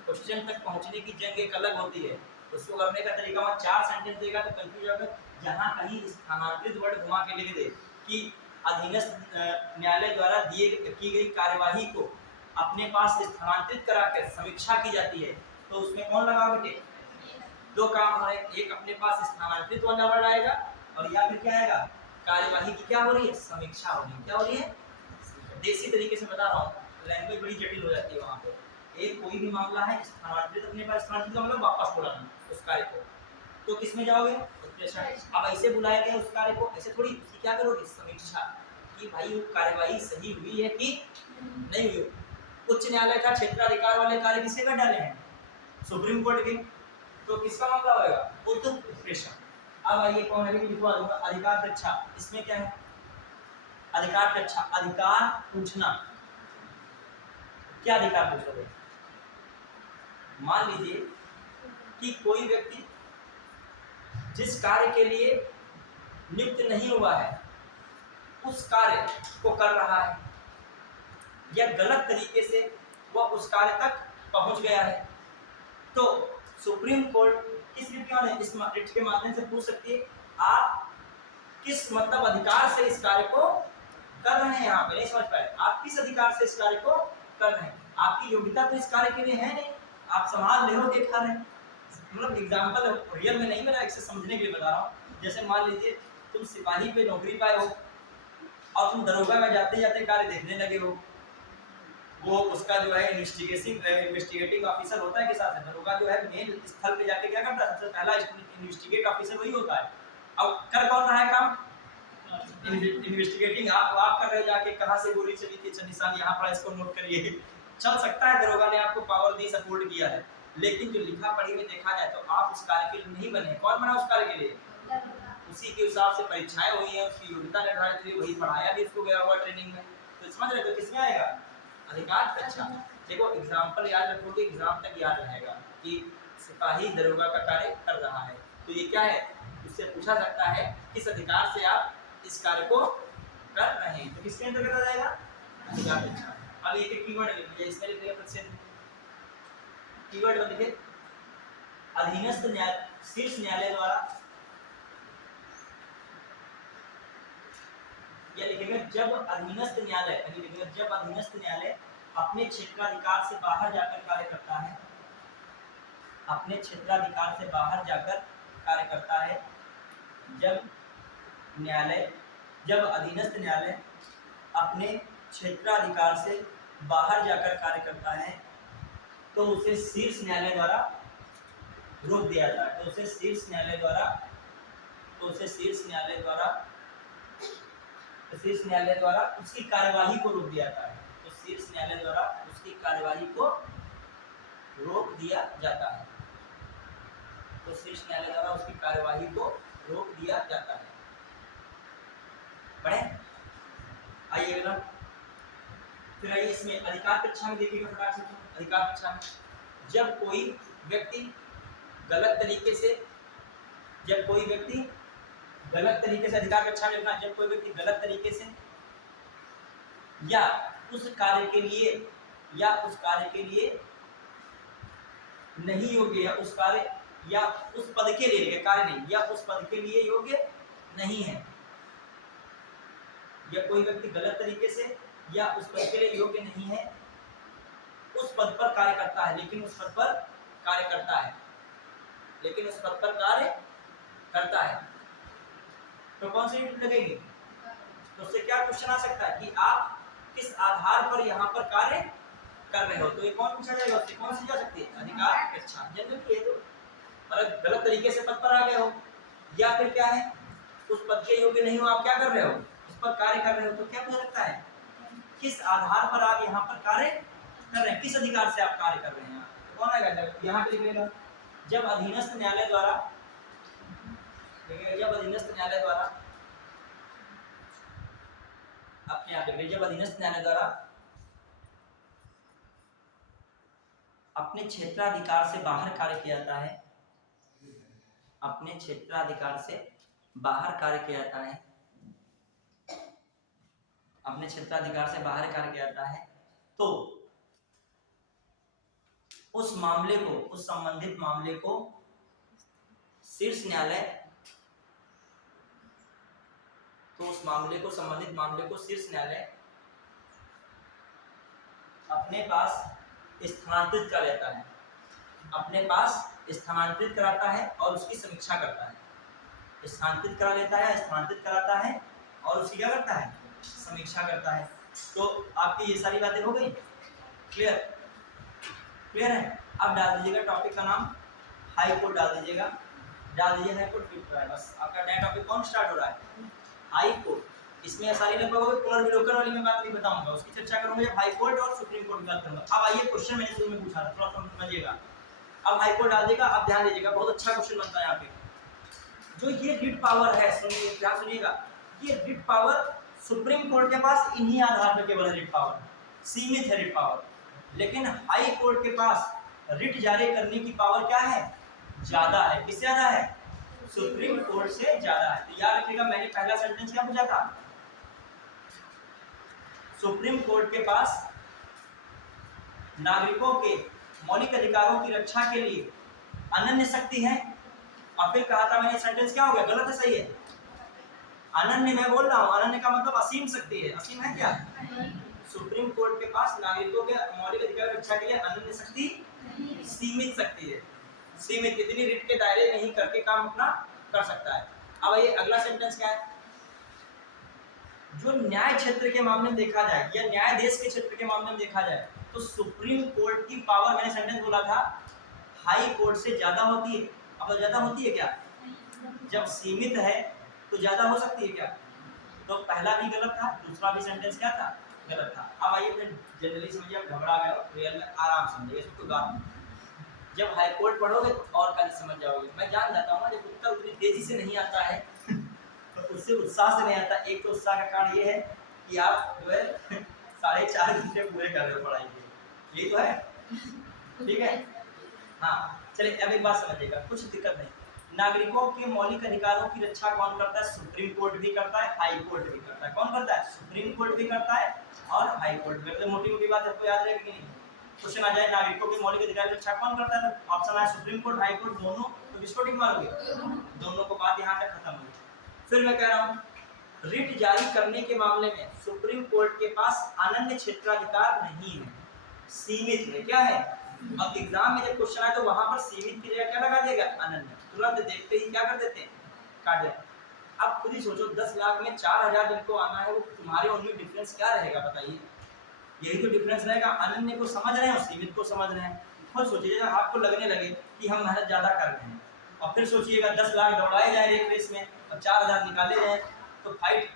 क्वेश्चन तक पहुंचने की जंग एक अलग होती है, उसको करने का तरीका में 4 सेंटेंस देगा तो कंफ्यूज होगा। जहाँ कहीं स्थानांतरित वर्ड घुमा के लिख दे कि अधीनस्थ न्यायालय द्वारा की गई कार्यवाही को अपने पास स्थानांतरित कराकर समीक्षा की जाती है, तो उसमें कौन लगा बेटे, दो काम हमारे, एक अपने पास स्थानांतरित वाला वर्ड आएगा और या फिर क्या आएगा, कार्यवाही की क्या हो रही है, समीक्षा हो रही है। क्या हो रही है, देसी तरीके से बता रहा हूँ, लैंग्वेज बड़ी जटिल हो जाती है वहाँ पे। एक कोई भी मामला है स्थानांतरित, अपने पास स्थानांतरित का मतलब वापस बुलाना उस कार्य को, तो किसमें जाओगे, उत्प्रेषण। अब ऐसे बुलाया गया उस कार्य को, ऐसे थोड़ी क्या करोगे, समीक्षा कि भाई वो कार्यवाही सही हुई है कि नहीं हुई। उच्च न्यायालय का क्षेत्राधिकार वाले कार्य किसके कर डाले हैं, सुप्रीम कोर्ट के, तो किसका मामला होगा, उत्प्रेषण। अब आइए कौन है, लिखवा दूंगा अधिकार प्रच्छा। इसमें क्या है, अधिकार प्रच्छा, अधिकार पूछना। क्या अधिकार पूछोगे, मान लीजिए कि कोई व्यक्ति जिस कार्य के लिए नियुक्त नहीं हुआ है उस कार्य को कर रहा है या गलत तरीके से वह उस कार्य तक पहुंच गया है, तो सुप्रीम कोर्ट किस रिट के माध्यम से पूछ सकती है, आप किस मतलब अधिकार से इस कार्य को कर रहे हैं। यहाँ पे नहीं समझ पाए, आप किस अधिकार से इस कार्य को कर रहे हैं, आपकी योग्यता तो इस कार्य के लिए है नहीं, आप संभाल ले हो देखा रहे। मतलब एग्जाम्पल रियल में नहीं, मेरा इसे समझने के लिए बता रहा हूँ। जैसे मान लीजिए तुम सिपाही पे नौकरी पाए हो और तुम दरोगा में जाते जाते कार्य देखने लगे हो, वो उसका जो है इन्वेस्टिगेटिंग ऑफिसर होता है के साथ, दरोगा जो है मेन स्थल पे जाके क्या करता है, सबसे पहला इन्वेस्टिगेट ऑफिसर वही होता है। अब कर कौन रहा है काम, इन्वेस्टिगेटिंग। आप कर रहे जाके कहाँ से गोली चली थी, अच्छा निशान यहाँ पर, इसको नोट करिए। चल सकता है दरोगा ने आपको पावर दी, सपोर्ट किया है, लेकिन जो लिखा पढ़ी में देखा जाए तो आप उस कार्य के लिए नहीं बने। कौन बना उस कार्य के लिए, उसी के हिसाब से परीक्षाएं हुई है, उसकी योग्यता निर्धारित हुई, वही पढ़ाया भी इसको गया हुआ ट्रेनिंग में, तो समझ रहे, तो किसमें आएगा, अधिकार। अच्छा देखो एग्जाम्पल याद रखोगे, एग्जाम तक याद रहेगा कि सिपाही दरोगा का कार्य कर रहा है, तो ये क्या है, उससे पूछा सकता है किस अधिकार से आप इस कार्य को कर रहे हैं, तो किसके अंतर्गत आ जाएगा, अधिकार। अच्छा अब एक एक कीवर्ड लिख लीजिए, इसमें लिखिए प्रसिद्ध कीवर्ड में लिखिए, अधीनस्थ न्याय, शीर्ष न्यायालय द्वारा, या लिखेंगे जब अधीनस्थ न्यायालय, लिखेंगे जब अधीनस्थ न्यायालय अपने क्षेत्राधिकार से बाहर जाकर कार्य करता है, अपने क्षेत्राधिकार से बाहर जाकर कार्य करता है, जब अधीनस्थ न्यायालय अपने क्षेत्राधिकार से बाहर जाकर कार्य करता है तो उसे शीर्ष न्यायालय द्वारा रोक दिया जाता है, तो उसे शीर्ष न्यायालय द्वारा उसकी कार्यवाही को रोक दिया जाता है, तो शीर्ष न्यायालय द्वारा उसकी कार्यवाही को रोक दिया जाता है, तो शीर्ष न्यायालय द्वारा उसकी कार्यवाही को रोक दिया जाता है। पढ़े, आइए अगला, फिर आइए इसमें अधिकार परीक्षा में देखिएगा फटाक से। अधिकार परीक्षा में जब कोई व्यक्ति गलत तरीके से, अधिकार परीक्षा में लिखना, जब कोई व्यक्ति गलत तरीके से या उस कार्य के लिए नहीं योग्य, या उस कार्य या उस पद के लिए, कार्य नहीं, या उस पद के लिए योग्य नहीं है, या कोई व्यक्ति गलत तरीके से या उस पद के लिए योग्य नहीं है, उस पद पर कार्य करता है, लेकिन उस पद पर कार्य करता है, तो कौन सी लगेगी, तो उससे क्या क्वेश्चन आ सकता है कि आप किस आधार पर यहाँ पर कार्य कर रहे हो, तो ये कौन पूछा जाएगा, उससे कौन सी जा सकती है, अधिकार परीक्षा। जनरली ये तो मतलब गलत तरीके से पद पर आ गए हो, या फिर क्या है उस पद के योग्य नहीं हो, आप क्या कर रहे हो, उस पर कार्य कर रहे हो, तो क्या मुझे लगता है किस आधार पर आप यहाँ पर कार्य कर रहे हैं, किस अधिकार से आप कार्य कर रहे हैं, तो कौन आएगा यहाँ पे लिखेगा जब अधीनस्थ न्यायालय द्वारा, जब अधीनस्थ न्यायालय द्वारा, आप यहाँ पे जब अधीनस्थ न्यायालय द्वारा अपने क्षेत्राधिकार से बाहर कार्य किया जाता है, अपने क्षेत्राधिकार से बाहर कार्य किया जाता है, अपने क्षेत्राधिकार से बाहर कार्य किया जाता है, तो उस मामले को, उस संबंधित मामले को शीर्ष न्यायालय, तो उस मामले को, संबंधित मामले को शीर्ष न्यायालय अपने पास स्थानांतरित कर लेता है, अपने पास स्थानांतरित कराता है और उसकी समीक्षा करता है, स्थानांतरित करा लेता है, स्थानांतरित कराता है और उसकी क्या करता है, समीक्षा करता है। तो आपकी ये सारी बातें हो गई क्लियर, क्लियर है। अब डाल दीजिएगा टॉपिक का नाम, हाई कोर्ट डाल दीजिएगा, डाल दीजिए हाई कोर्ट, फिट है बस आपका नया टॉपिक कौन स्टार्ट हो रहा है, हाई कोर्ट। इसमें सारी लगभग पुनर्विलोकन वाली मैं बात भी बताऊंगा, उसकी चर्चा करूंगा जब हाई कोर्ट और सुप्रीम कोर्ट की बात करूंगा। अब आइए क्वेश्चन मैंने शुरू में पूछा था, थोड़ा सा समझिएगा। अब हाई कोर्ट डाल देगा, अब ध्यान दीजिएगा, बहुत अच्छा क्वेश्चन बनता है यहाँ पे। जो ये रिट पावर है, सुनिए ध्यान सुनिएगा, ये रिट पावर सुप्रीम कोर्ट के पास इन्हीं आधार पर केवल रिट पावर, सीमित है रिट पावर, लेकिन हाई कोर्ट के पास रिट जारी करने की पावर क्या है, ज्यादा है। किससे ज्यादा है, सुप्रीम कोर्ट से ज्यादा है। तो याद रखिएगा, मैंने पहला सेंटेंस क्या पूछा था, सुप्रीम कोर्ट के पास नागरिकों के मौलिक अधिकारों की रक्षा के लिए अनन्य शक्ति है, और फिर कहा था मैंने सेंटेंस क्या हो गया, गलत है सही है, अनन्य मैं बोल रहा हूँ, अनन्य का मतलब असीम शक्ति है, असीम है क्या, सुप्रीम कोर्ट के पास नागरिकों के मौलिक अधिकारों की रक्षा के लिए अनन्य शक्ति, सीमित शक्ति है, सीमित, इतनी रिट के दायरे में ही करके काम अपना कर सकता है। अब ये अगला सेंटेंस क्या है, जो न्याय क्षेत्र के मामले में देखा जाए या न्यायाधीश के क्षेत्र के मामले में देखा जाए तो सुप्रीम कोर्ट की पावर, मैंने सेंटेंस बोला था, हाई कोर्ट से ज्यादा होती है। अब ज्यादा होती है क्या, जब सीमित है तो ज्यादा हो सकती है क्या, तो पहला भी गलत था, दूसरा भी सेंटेंस क्या था, गलत था। अब आइए जनरली समझिए, आप घबरा गए हो, रियल में आराम समझिए, इसमें कोई बात नहीं। जब हाई कोर्ट पढ़ोगे तो और काफी समझ जाओगे। मैं जान जाता हूँ ना, जब उत्तर उतनी तेजी से नहीं आता है तो उससे उत्साह से नहीं आता। एक तो उत्साह का कारण ये है कि आप जो है 4.5 घंटे पूरे कर रहे हो पढ़ाई के, यही तो है, ठीक है। हाँ चलिए, अब एक बात समझिएगा, कुछ दिक्कत नहीं। नागरिकों के मौलिक अधिकारों की रक्षा कौन करता है, सुप्रीम कोर्ट भी करता है, हाई कोर्ट भी करता है। कौन करता है, सुप्रीम कोर्ट भी करता है और हाई कोर्ट भी। मतलब मोटी मोटी बात आपको याद रहेगी नहीं। क्वेश्चन आ जाए नागरिकों के मौलिक अधिकार की रक्षा कौन करता है, तो ऑप्शन है सुप्रीम कोर्ट, हाई कोर्ट, दोनों। तो किसको टिक मारोगे, दोनों को। बात यहाँ तक खत्म हुई। फिर मैं कह रहा हूँ, रिट जारी करने के मामले में सुप्रीम कोर्ट के पास अनन्य क्षेत्राधिकार नहीं है, सीमित है। क्या है, अब एग्जाम में जब क्वेश्चन आए तो वहां पर सीमित की जगह क्या लगा दिएगा, अनन्य। तुरंत देखते ही क्या कर देते हैं, काट देते हैं। अब खुद ही सोचो, 10 लाख में 4000 जिनको आना है, वो तुम्हारे उनमें डिफरेंस क्या रहेगा, बताइए। यही तो डिफरेंस रहेगा, अनन्य को समझ रहे हैं और सीमित को समझ रहे हैं। खुद सोचिएगा, आपको लगने लगे कि हम मेहनत ज्यादा कर रहे हैं, और फिर सोचिएगा 10 लाख दौड़ाए जाए एक रेस में और 4000 निकाले जाए, तो फाइट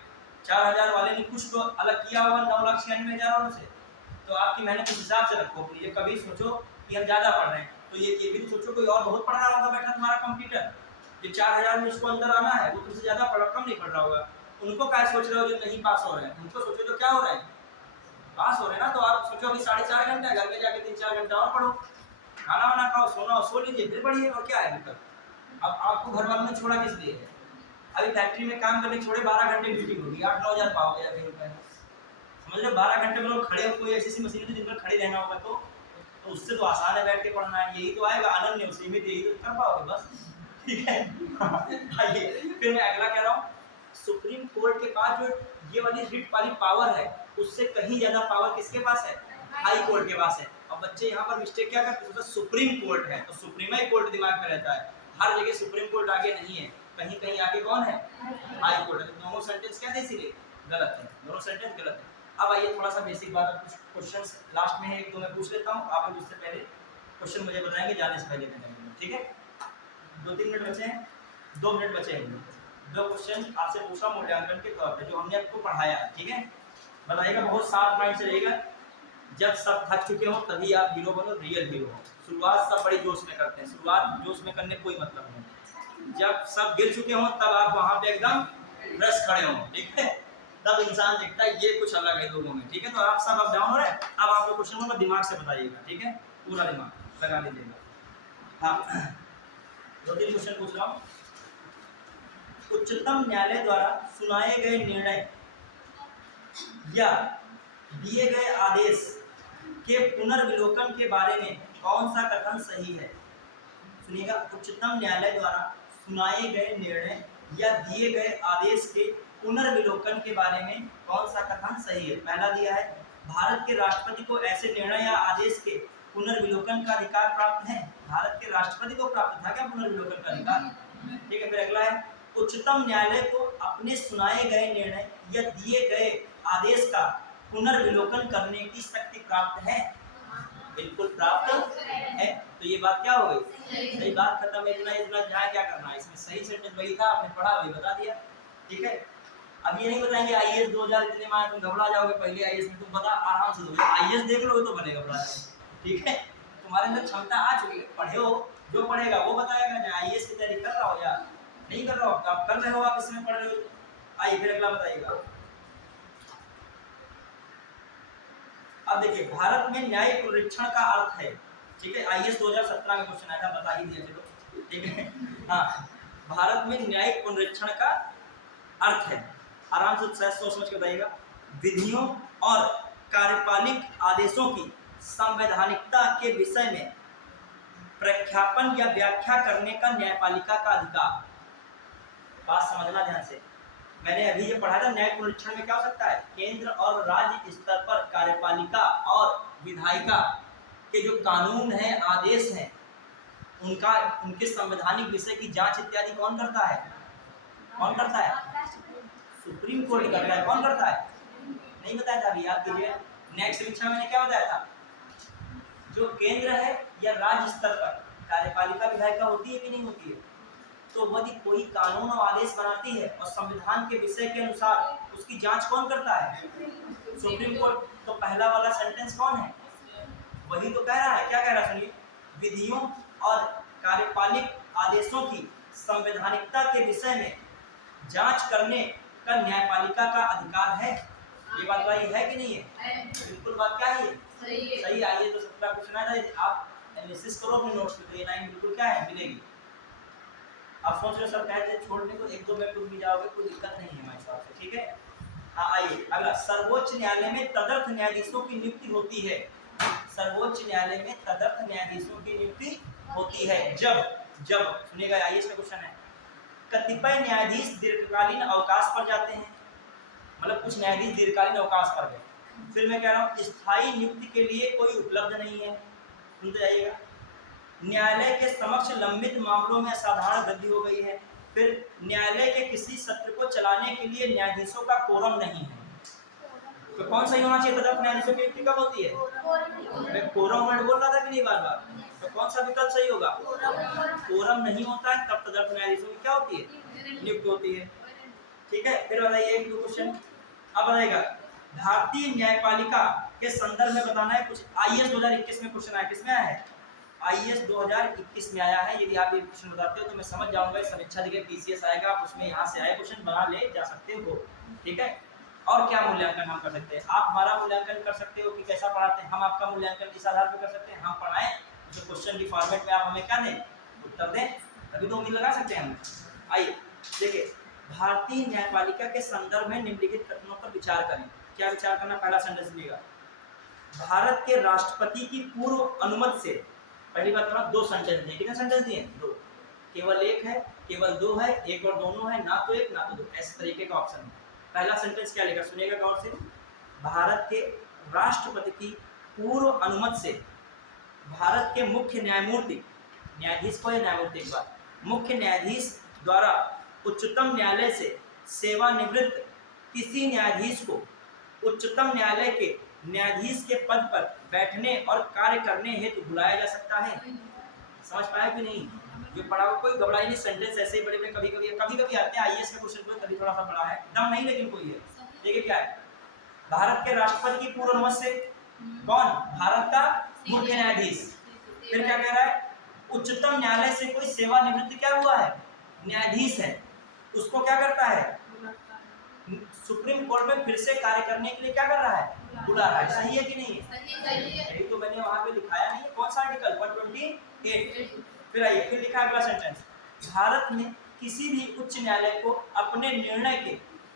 4000 वाले ने कुछ तो अलग किया होगा 9,96,000 वालों से। तो आपकी मेहनत उस हिसाब से रखो अपनी। ये कभी सोचो कि हम ज़्यादा पढ़ रहे हैं, तो ये भी तो सोचो कोई और बहुत पढ़ रहा होगा बैठा तुम्हारा कंप्यूटर, जो 4000 में उसको अंदर आना है, वो तुमसे ज़्यादा पढ़, कम नहीं पढ़ रहा होगा। उनको क्या सोच रहे हो जो नहीं पास हो रहे हैं, उनको सोचो जो क्या हो रहा है, पास हो रहे हैं ना। तो आप सोचो अभी 4.5 घंटा, घर में जाके 3-4 घंटा और पढ़ो, खाना वाना खाओ, सोना सो लीजिए, फिर पढ़िए, और क्या है दिक्कत। अब आपको घर वालों ने छोड़ा किस लिए है, अभी फैक्ट्री में काम करने छोड़े 12 घंटे ड्यूटी होगी, 8-9 हज़ार पाओगे या 10 रुपये, समझ लो। 12 घंटे में लोग खड़े हो, कोई ऐसी मशीन है जिन पर खड़े रहना होगा, तो उससे तो आसान है बैठ के पढ़ना है। यही तो आएगा अनन्य सीमित, यही तो कर पाओगे बस, ठीक है। आइए फिर मैं अगला कह रहा हूँ, सुप्रीम कोर्ट के पास जो ये वाली रिट वाली पावर है, उससे कहीं ज्यादा पावर किसके पास है, हाई कोर्ट के पास है। अब बच्चे यहाँ पर मिस्टेक क्या करते हैं, सुप्रीम कोर्ट है तो सुप्रीम ही कोर्ट दिमाग में रहता है, हर जगह सुप्रीम कोर्ट आगे नहीं है, कहीं कहीं आगे कौन है, हाई कोर्ट है। तो दोनों सेंटेंस क्या है, इसीलिए गलत है, दोनों सेंटेंस गलत है। अब आइए थोड़ा सा बेसिक बात, कुछ क्वेश्चंस लास्ट में है, एक दो मैं पूछ लेता हूँ, आप लोग उससे पहले क्वेश्चन मुझे बताएंगे जाने से पहले, ठीक है। 2-3 मिनट बचे हैं, 2 मिनट बचे हैं। 2 क्वेश्चन आपसे पूछा मूल्यांकन के तौर पे जो हमने आपको पढ़ाया, ठीक है। बताइएगा, बहुत शार्प माइंड से रहेगा। जब सब थक चुके हो तभी आप हीरो बनो, रियल हीरो हो। शुरुआत सब बड़ी जोश में करते हैं, शुरुआत जोश में करने कोई मतलब नहीं। जब सब गिर चुके हों तब आप वहाँ पे एकदम रस खड़े हों, ठीक है। तब इंसान देखता है ये कुछ अलग है लोगों में, ठीक है। तो आप सब अब डाउन हो रहे हैं, अब आपको क्वेश्चन होगा दिमाग से बताइएगा, ठीक है। पूरा दिमाग लगा लीजिएगा। हाँ, 2-3 क्वेश्चन पूछ रहा हूँ। उच्चतम न्यायालय द्वारा सुनाए गए निर्णय या दिए गए आदेश के पुनर्विलोकन के बारे में कौन सा कथन सही है? सुनिएगा, उच्चतम न्यायालय द्वारा सुनाए गए निर्णय या दिए गए आदेश के पुनर्विलोकन के बारे में कौन सा कथन सही है? पहला दिया है, भारत के राष्ट्रपति को ऐसे निर्णय या आदेश के पुनर्विलोकन का अधिकार प्राप्त है। भारत के राष्ट्रपति को प्राप्त था क्या पुनर्विलोकन का अधिकार? ठीक है। फिर अगला है, उच्चतम न्यायालय को अपने सुनाए गए निर्णय या दिए गए आदेश का पुनर्विलोकन करने की शक्ति प्राप्त है। बिल्कुल प्राप्त है। तो ये बात क्या हो गई? सही बात, खत्म। इतना जहाँ क्या करना है इसमें, सही सेंटेंस वही था, आपने पढ़ा वही बता दिया, ठीक है। अब ये नहीं बताएंगे आईएएस 2000 इतने में आए तुम घबरा जाओगे, पहले आईएएस में तुम बता आराम से दोगे, आईएएस देख लोगे तो बनेगा घबरा जाओगे, ठीक है। तुम्हारे अंदर क्षमता आ चुकी है, पढ़े हो, जो पढ़ेगा वो बताएगा। आईएएस की तैयारी कर रहा हो या नहीं कर रहा हो, आप कर रहे हो, आप इसमें पढ़ रहे हो। आइए फिर अगला बताइएगा। अब देखिए, भारत में न्यायिक पुनरीक्षण का अर्थ है, ठीक है। आईएएस 2017 में क्वेश्चन आया था, बता ही दिया चलो, ठीक है। हाँ, भारत में न्यायिक पुनरीक्षण का अर्थ है, आराम से सोच समझ के बताइएगा, विधियों और कार्यपालिक आदेशों की संवैधानिकता के विषय में प्रख्यापन या व्याख्या करने का न्यायपालिका का अधिकार। बात समझना ध्यान से, मैंने अभी ये पढ़ा था, न्यायिक पुनरीक्षण में क्या हो सकता है? केंद्र और राज्य स्तर पर कार्यपालिका और विधायिका के जो कानून हैं, आदेश हैं, उनके संवैधानिक विषय की जांच इत्यादि कौन करता है? कौन करता है? सुप्रीम कोर्ट करता है। कौन करता है? नहीं बताया था अभी, याद कीजिए। न्यायिक समीक्षा में क्या बताया था? जो केंद्र है या राज्य स्तर पर कार्यपालिका विधायिका होती है कि नहीं होती है, तो यदि कोई कानून और आदेश बनाती है और संविधान के विषय के अनुसार उसकी जांच कौन करता है? Supreme court. तो पहला वाला सेंटेंस कौन है? वही तो कह रहा है। क्या कह रहा है सुनिए, विधियों और कार्यपालिक आदेशों की संवैधानिकता के विषय में जांच करने का न्यायपालिका का अधिकार है। ये बात भाई है कि नहीं है? बिल्कुल बात क्या है? सही। आइए तो 17 क्वेश्चन आया था, आप एनालिसिस करो अपने नोट्स में, तो ये लाइन बिल्कुल क्या है, मिलेगी। आप सोच रहे हो सर कहते छोड़ने को 1-2 मिनट रुक भी जाओगे, कोई दिक्कत नहीं है हमारे हिसाब से, ठीक है। हाँ, आइए अगला, सर्वोच्च न्यायालय में तदर्थ न्यायाधीशों की नियुक्ति होती है। सर्वोच्च न्यायालय में तदर्थ न्यायाधीशों की नियुक्ति होती है जब सुनिएगा, आईएएस का क्वेश्चन है, कतिपय न्यायाधीश दीर्घकालीन अवकाश पर जाते हैं, मतलब कुछ न्यायाधीश दीर्घकालीन अवकाश पर गए। फिर मैं कह रहा हूँ स्थायी नियुक्ति के लिए कोई उपलब्ध नहीं है, सुनते जाइएगा। न्यायालय के समक्ष लंबित मामलों में असाधारण वृद्धि हो गई है। फिर न्यायालय के किसी सत्र को चलाने के लिए न्यायाधीशों का कोरम नहीं है। तो कौन सही होना चाहिए? तदर्थ न्यायाधीशों की नियुक्ति कब होती है? मैं कोरम वर्ड बोल रहा था कि नहीं बार बार, तो कौन सा विकल्प सही होगा? कोरम नहीं होता है तब तदर्थ न्यायाधीशों की क्या होती है? नियुक्ति होती है, ठीक है। फिर बताइए 1-2 क्वेश्चन अब बताइएगा, भारतीय न्यायपालिका के संदर्भ में बताना है कुछ। आईएएस 2021 में क्वेश्चन आया, किसमें आया है? आईएएस 2021 में आया है। यदि आप ये क्वेश्चन बताते हो तो मैं समझ जाऊंगा, समीक्षा दिखे पीसीएस आएगा, आप उसमें यहाँ से आए क्वेश्चन बना ले जा सकते हो, ठीक है। और क्या मूल्यांकन हम कर सकते हैं? आप हमारा मूल्यांकन कर सकते हो कि कैसा पढ़ाते हैं, हम आपका मूल्यांकन इस आधार पर कर सकते हैं, हम पढ़ाएं जो क्वेश्चन की फॉर्मेट में आप हमें क्या दें, उत्तर दें, तभी तो उम्मीद लगा सकते हैं हम। आइए देखिए, भारतीय न्यायपालिका के संदर्भ में निम्नलिखित कथनों पर विचार करें। क्या विचार करना? पहला सेंटेंस लिखिएगा, भारत के राष्ट्रपति की पूर्व अनुमति से, पहली बात करना, 2 सेंटेंस दिए। कितने सेंटेंस दिए? 2। केवल 1 है, केवल 2 है, एक और दोनों है, ना तो 1 ना तो 2, ऐसे तरीके का ऑप्शन है। पहला सेंटेंस क्या लिखा? सुनिएगा गौर से, भारत के राष्ट्रपति की पूर्व अनुमति से भारत के मुख्य न्यायमूर्ति, न्यायाधीश को या न्यायमूर्ति के बाद, मुख्य न्यायाधीश द्वारा उच्चतम न्यायालय से सेवानिवृत्त किसी न्यायाधीश को उच्चतम न्यायालय के न्यायाधीश के पद पर बैठने और कार्य करने हेतु बुलाया जा सकता है। समझ पाया कि नहीं? जो पढ़ा हो कोई घबराई नहीं, सेंटेंस ऐसे ही बड़े में कभी कभी आते हैं आईएएस का क्वेश्चन को, कभी थोड़ा सा बड़ा है, दम नहीं लेकिन कोई है। देखिए क्या है, भारत के राष्ट्रपति की पूर्ण अनुमति से कौन, भारत का मुख्य न्यायाधीश। फिर क्या कह रहा है, उच्चतम न्यायालय से कोई सेवानिवृत्त क्या हुआ है, न्यायाधीश है, उसको क्या करता है, सुप्रीम कोर्ट में फिर से कार्य करने के लिए क्या कर रहा है, बुला रहा है। सही है कि नहीं है? सही है। यही तो मैंने वहां पे लिखाया नहीं है, कौन सा आर्टिकल 128। फिर आइए, फिर लिखा अगला सेंटेंस, भारत में किसी भी उच्च न्यायालय को अपने निर्णय के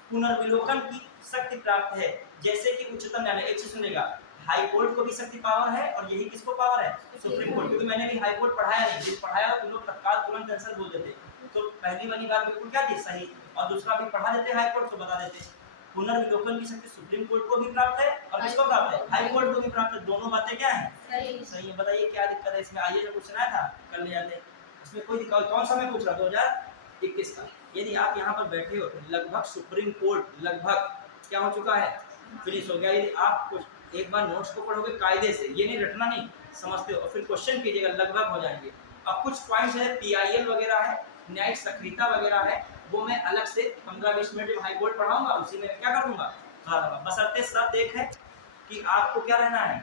पुनर्विलोकन की शक्ति प्राप्त है, जैसे कि उच्चतम न्यायालय। एक से सुनेगा, हाई कोर्ट को भी शक्ति पावर है, और यही किसको पावर है, सुप्रीम कोर्ट। क्योंकि मैंने भी हाई कोर्ट पढ़ाया नहीं, जिस पढ़ाया तो लोग तत्काल तुरंत आंसर बोल देते, तो पहली वाली बात बिल्कुल क्या थी, सही, और दूसरा भी पढ़ा देते हाई कोर्ट तो बता देते। पुनर्विलोकन की शक्ति सुप्रीम कोर्ट को भी प्राप्त है, और किसको प्राप्त है, हाई कोर्ट को भी प्राप्त है। दोनों बातें क्या है, सही है। बताइए क्या दिक्कत है इसमें, आइए जो क्वेश्चन आया था कर ले जाते, इसमें कोई दिक्कत। कौन सा मैं पूछ रहा 2021 का। यदि आप यहाँ पर बैठे हो तो लगभग सुप्रीम कोर्ट लगभग क्या हो चुका है, फिनिश हो गया। यदि आप कुछ एक बार नोट्स को पढ़ोगे कायदे से, ये नहीं रटना नहीं, समझते हो, और फिर क्वेश्चन कीजिएगा, लगभग हो जाएंगे। अब कुछ पॉइंट्स है, PIL वगैरह है, न्यायिक सक्रियता वगैरह है, वो मैं अलग से 15-20 मिनट जब हाई कोर्ट पढ़ाऊंगा उसी में क्या करूंगा, बशर्ते शर्त एक है कि आपको क्या रहना है,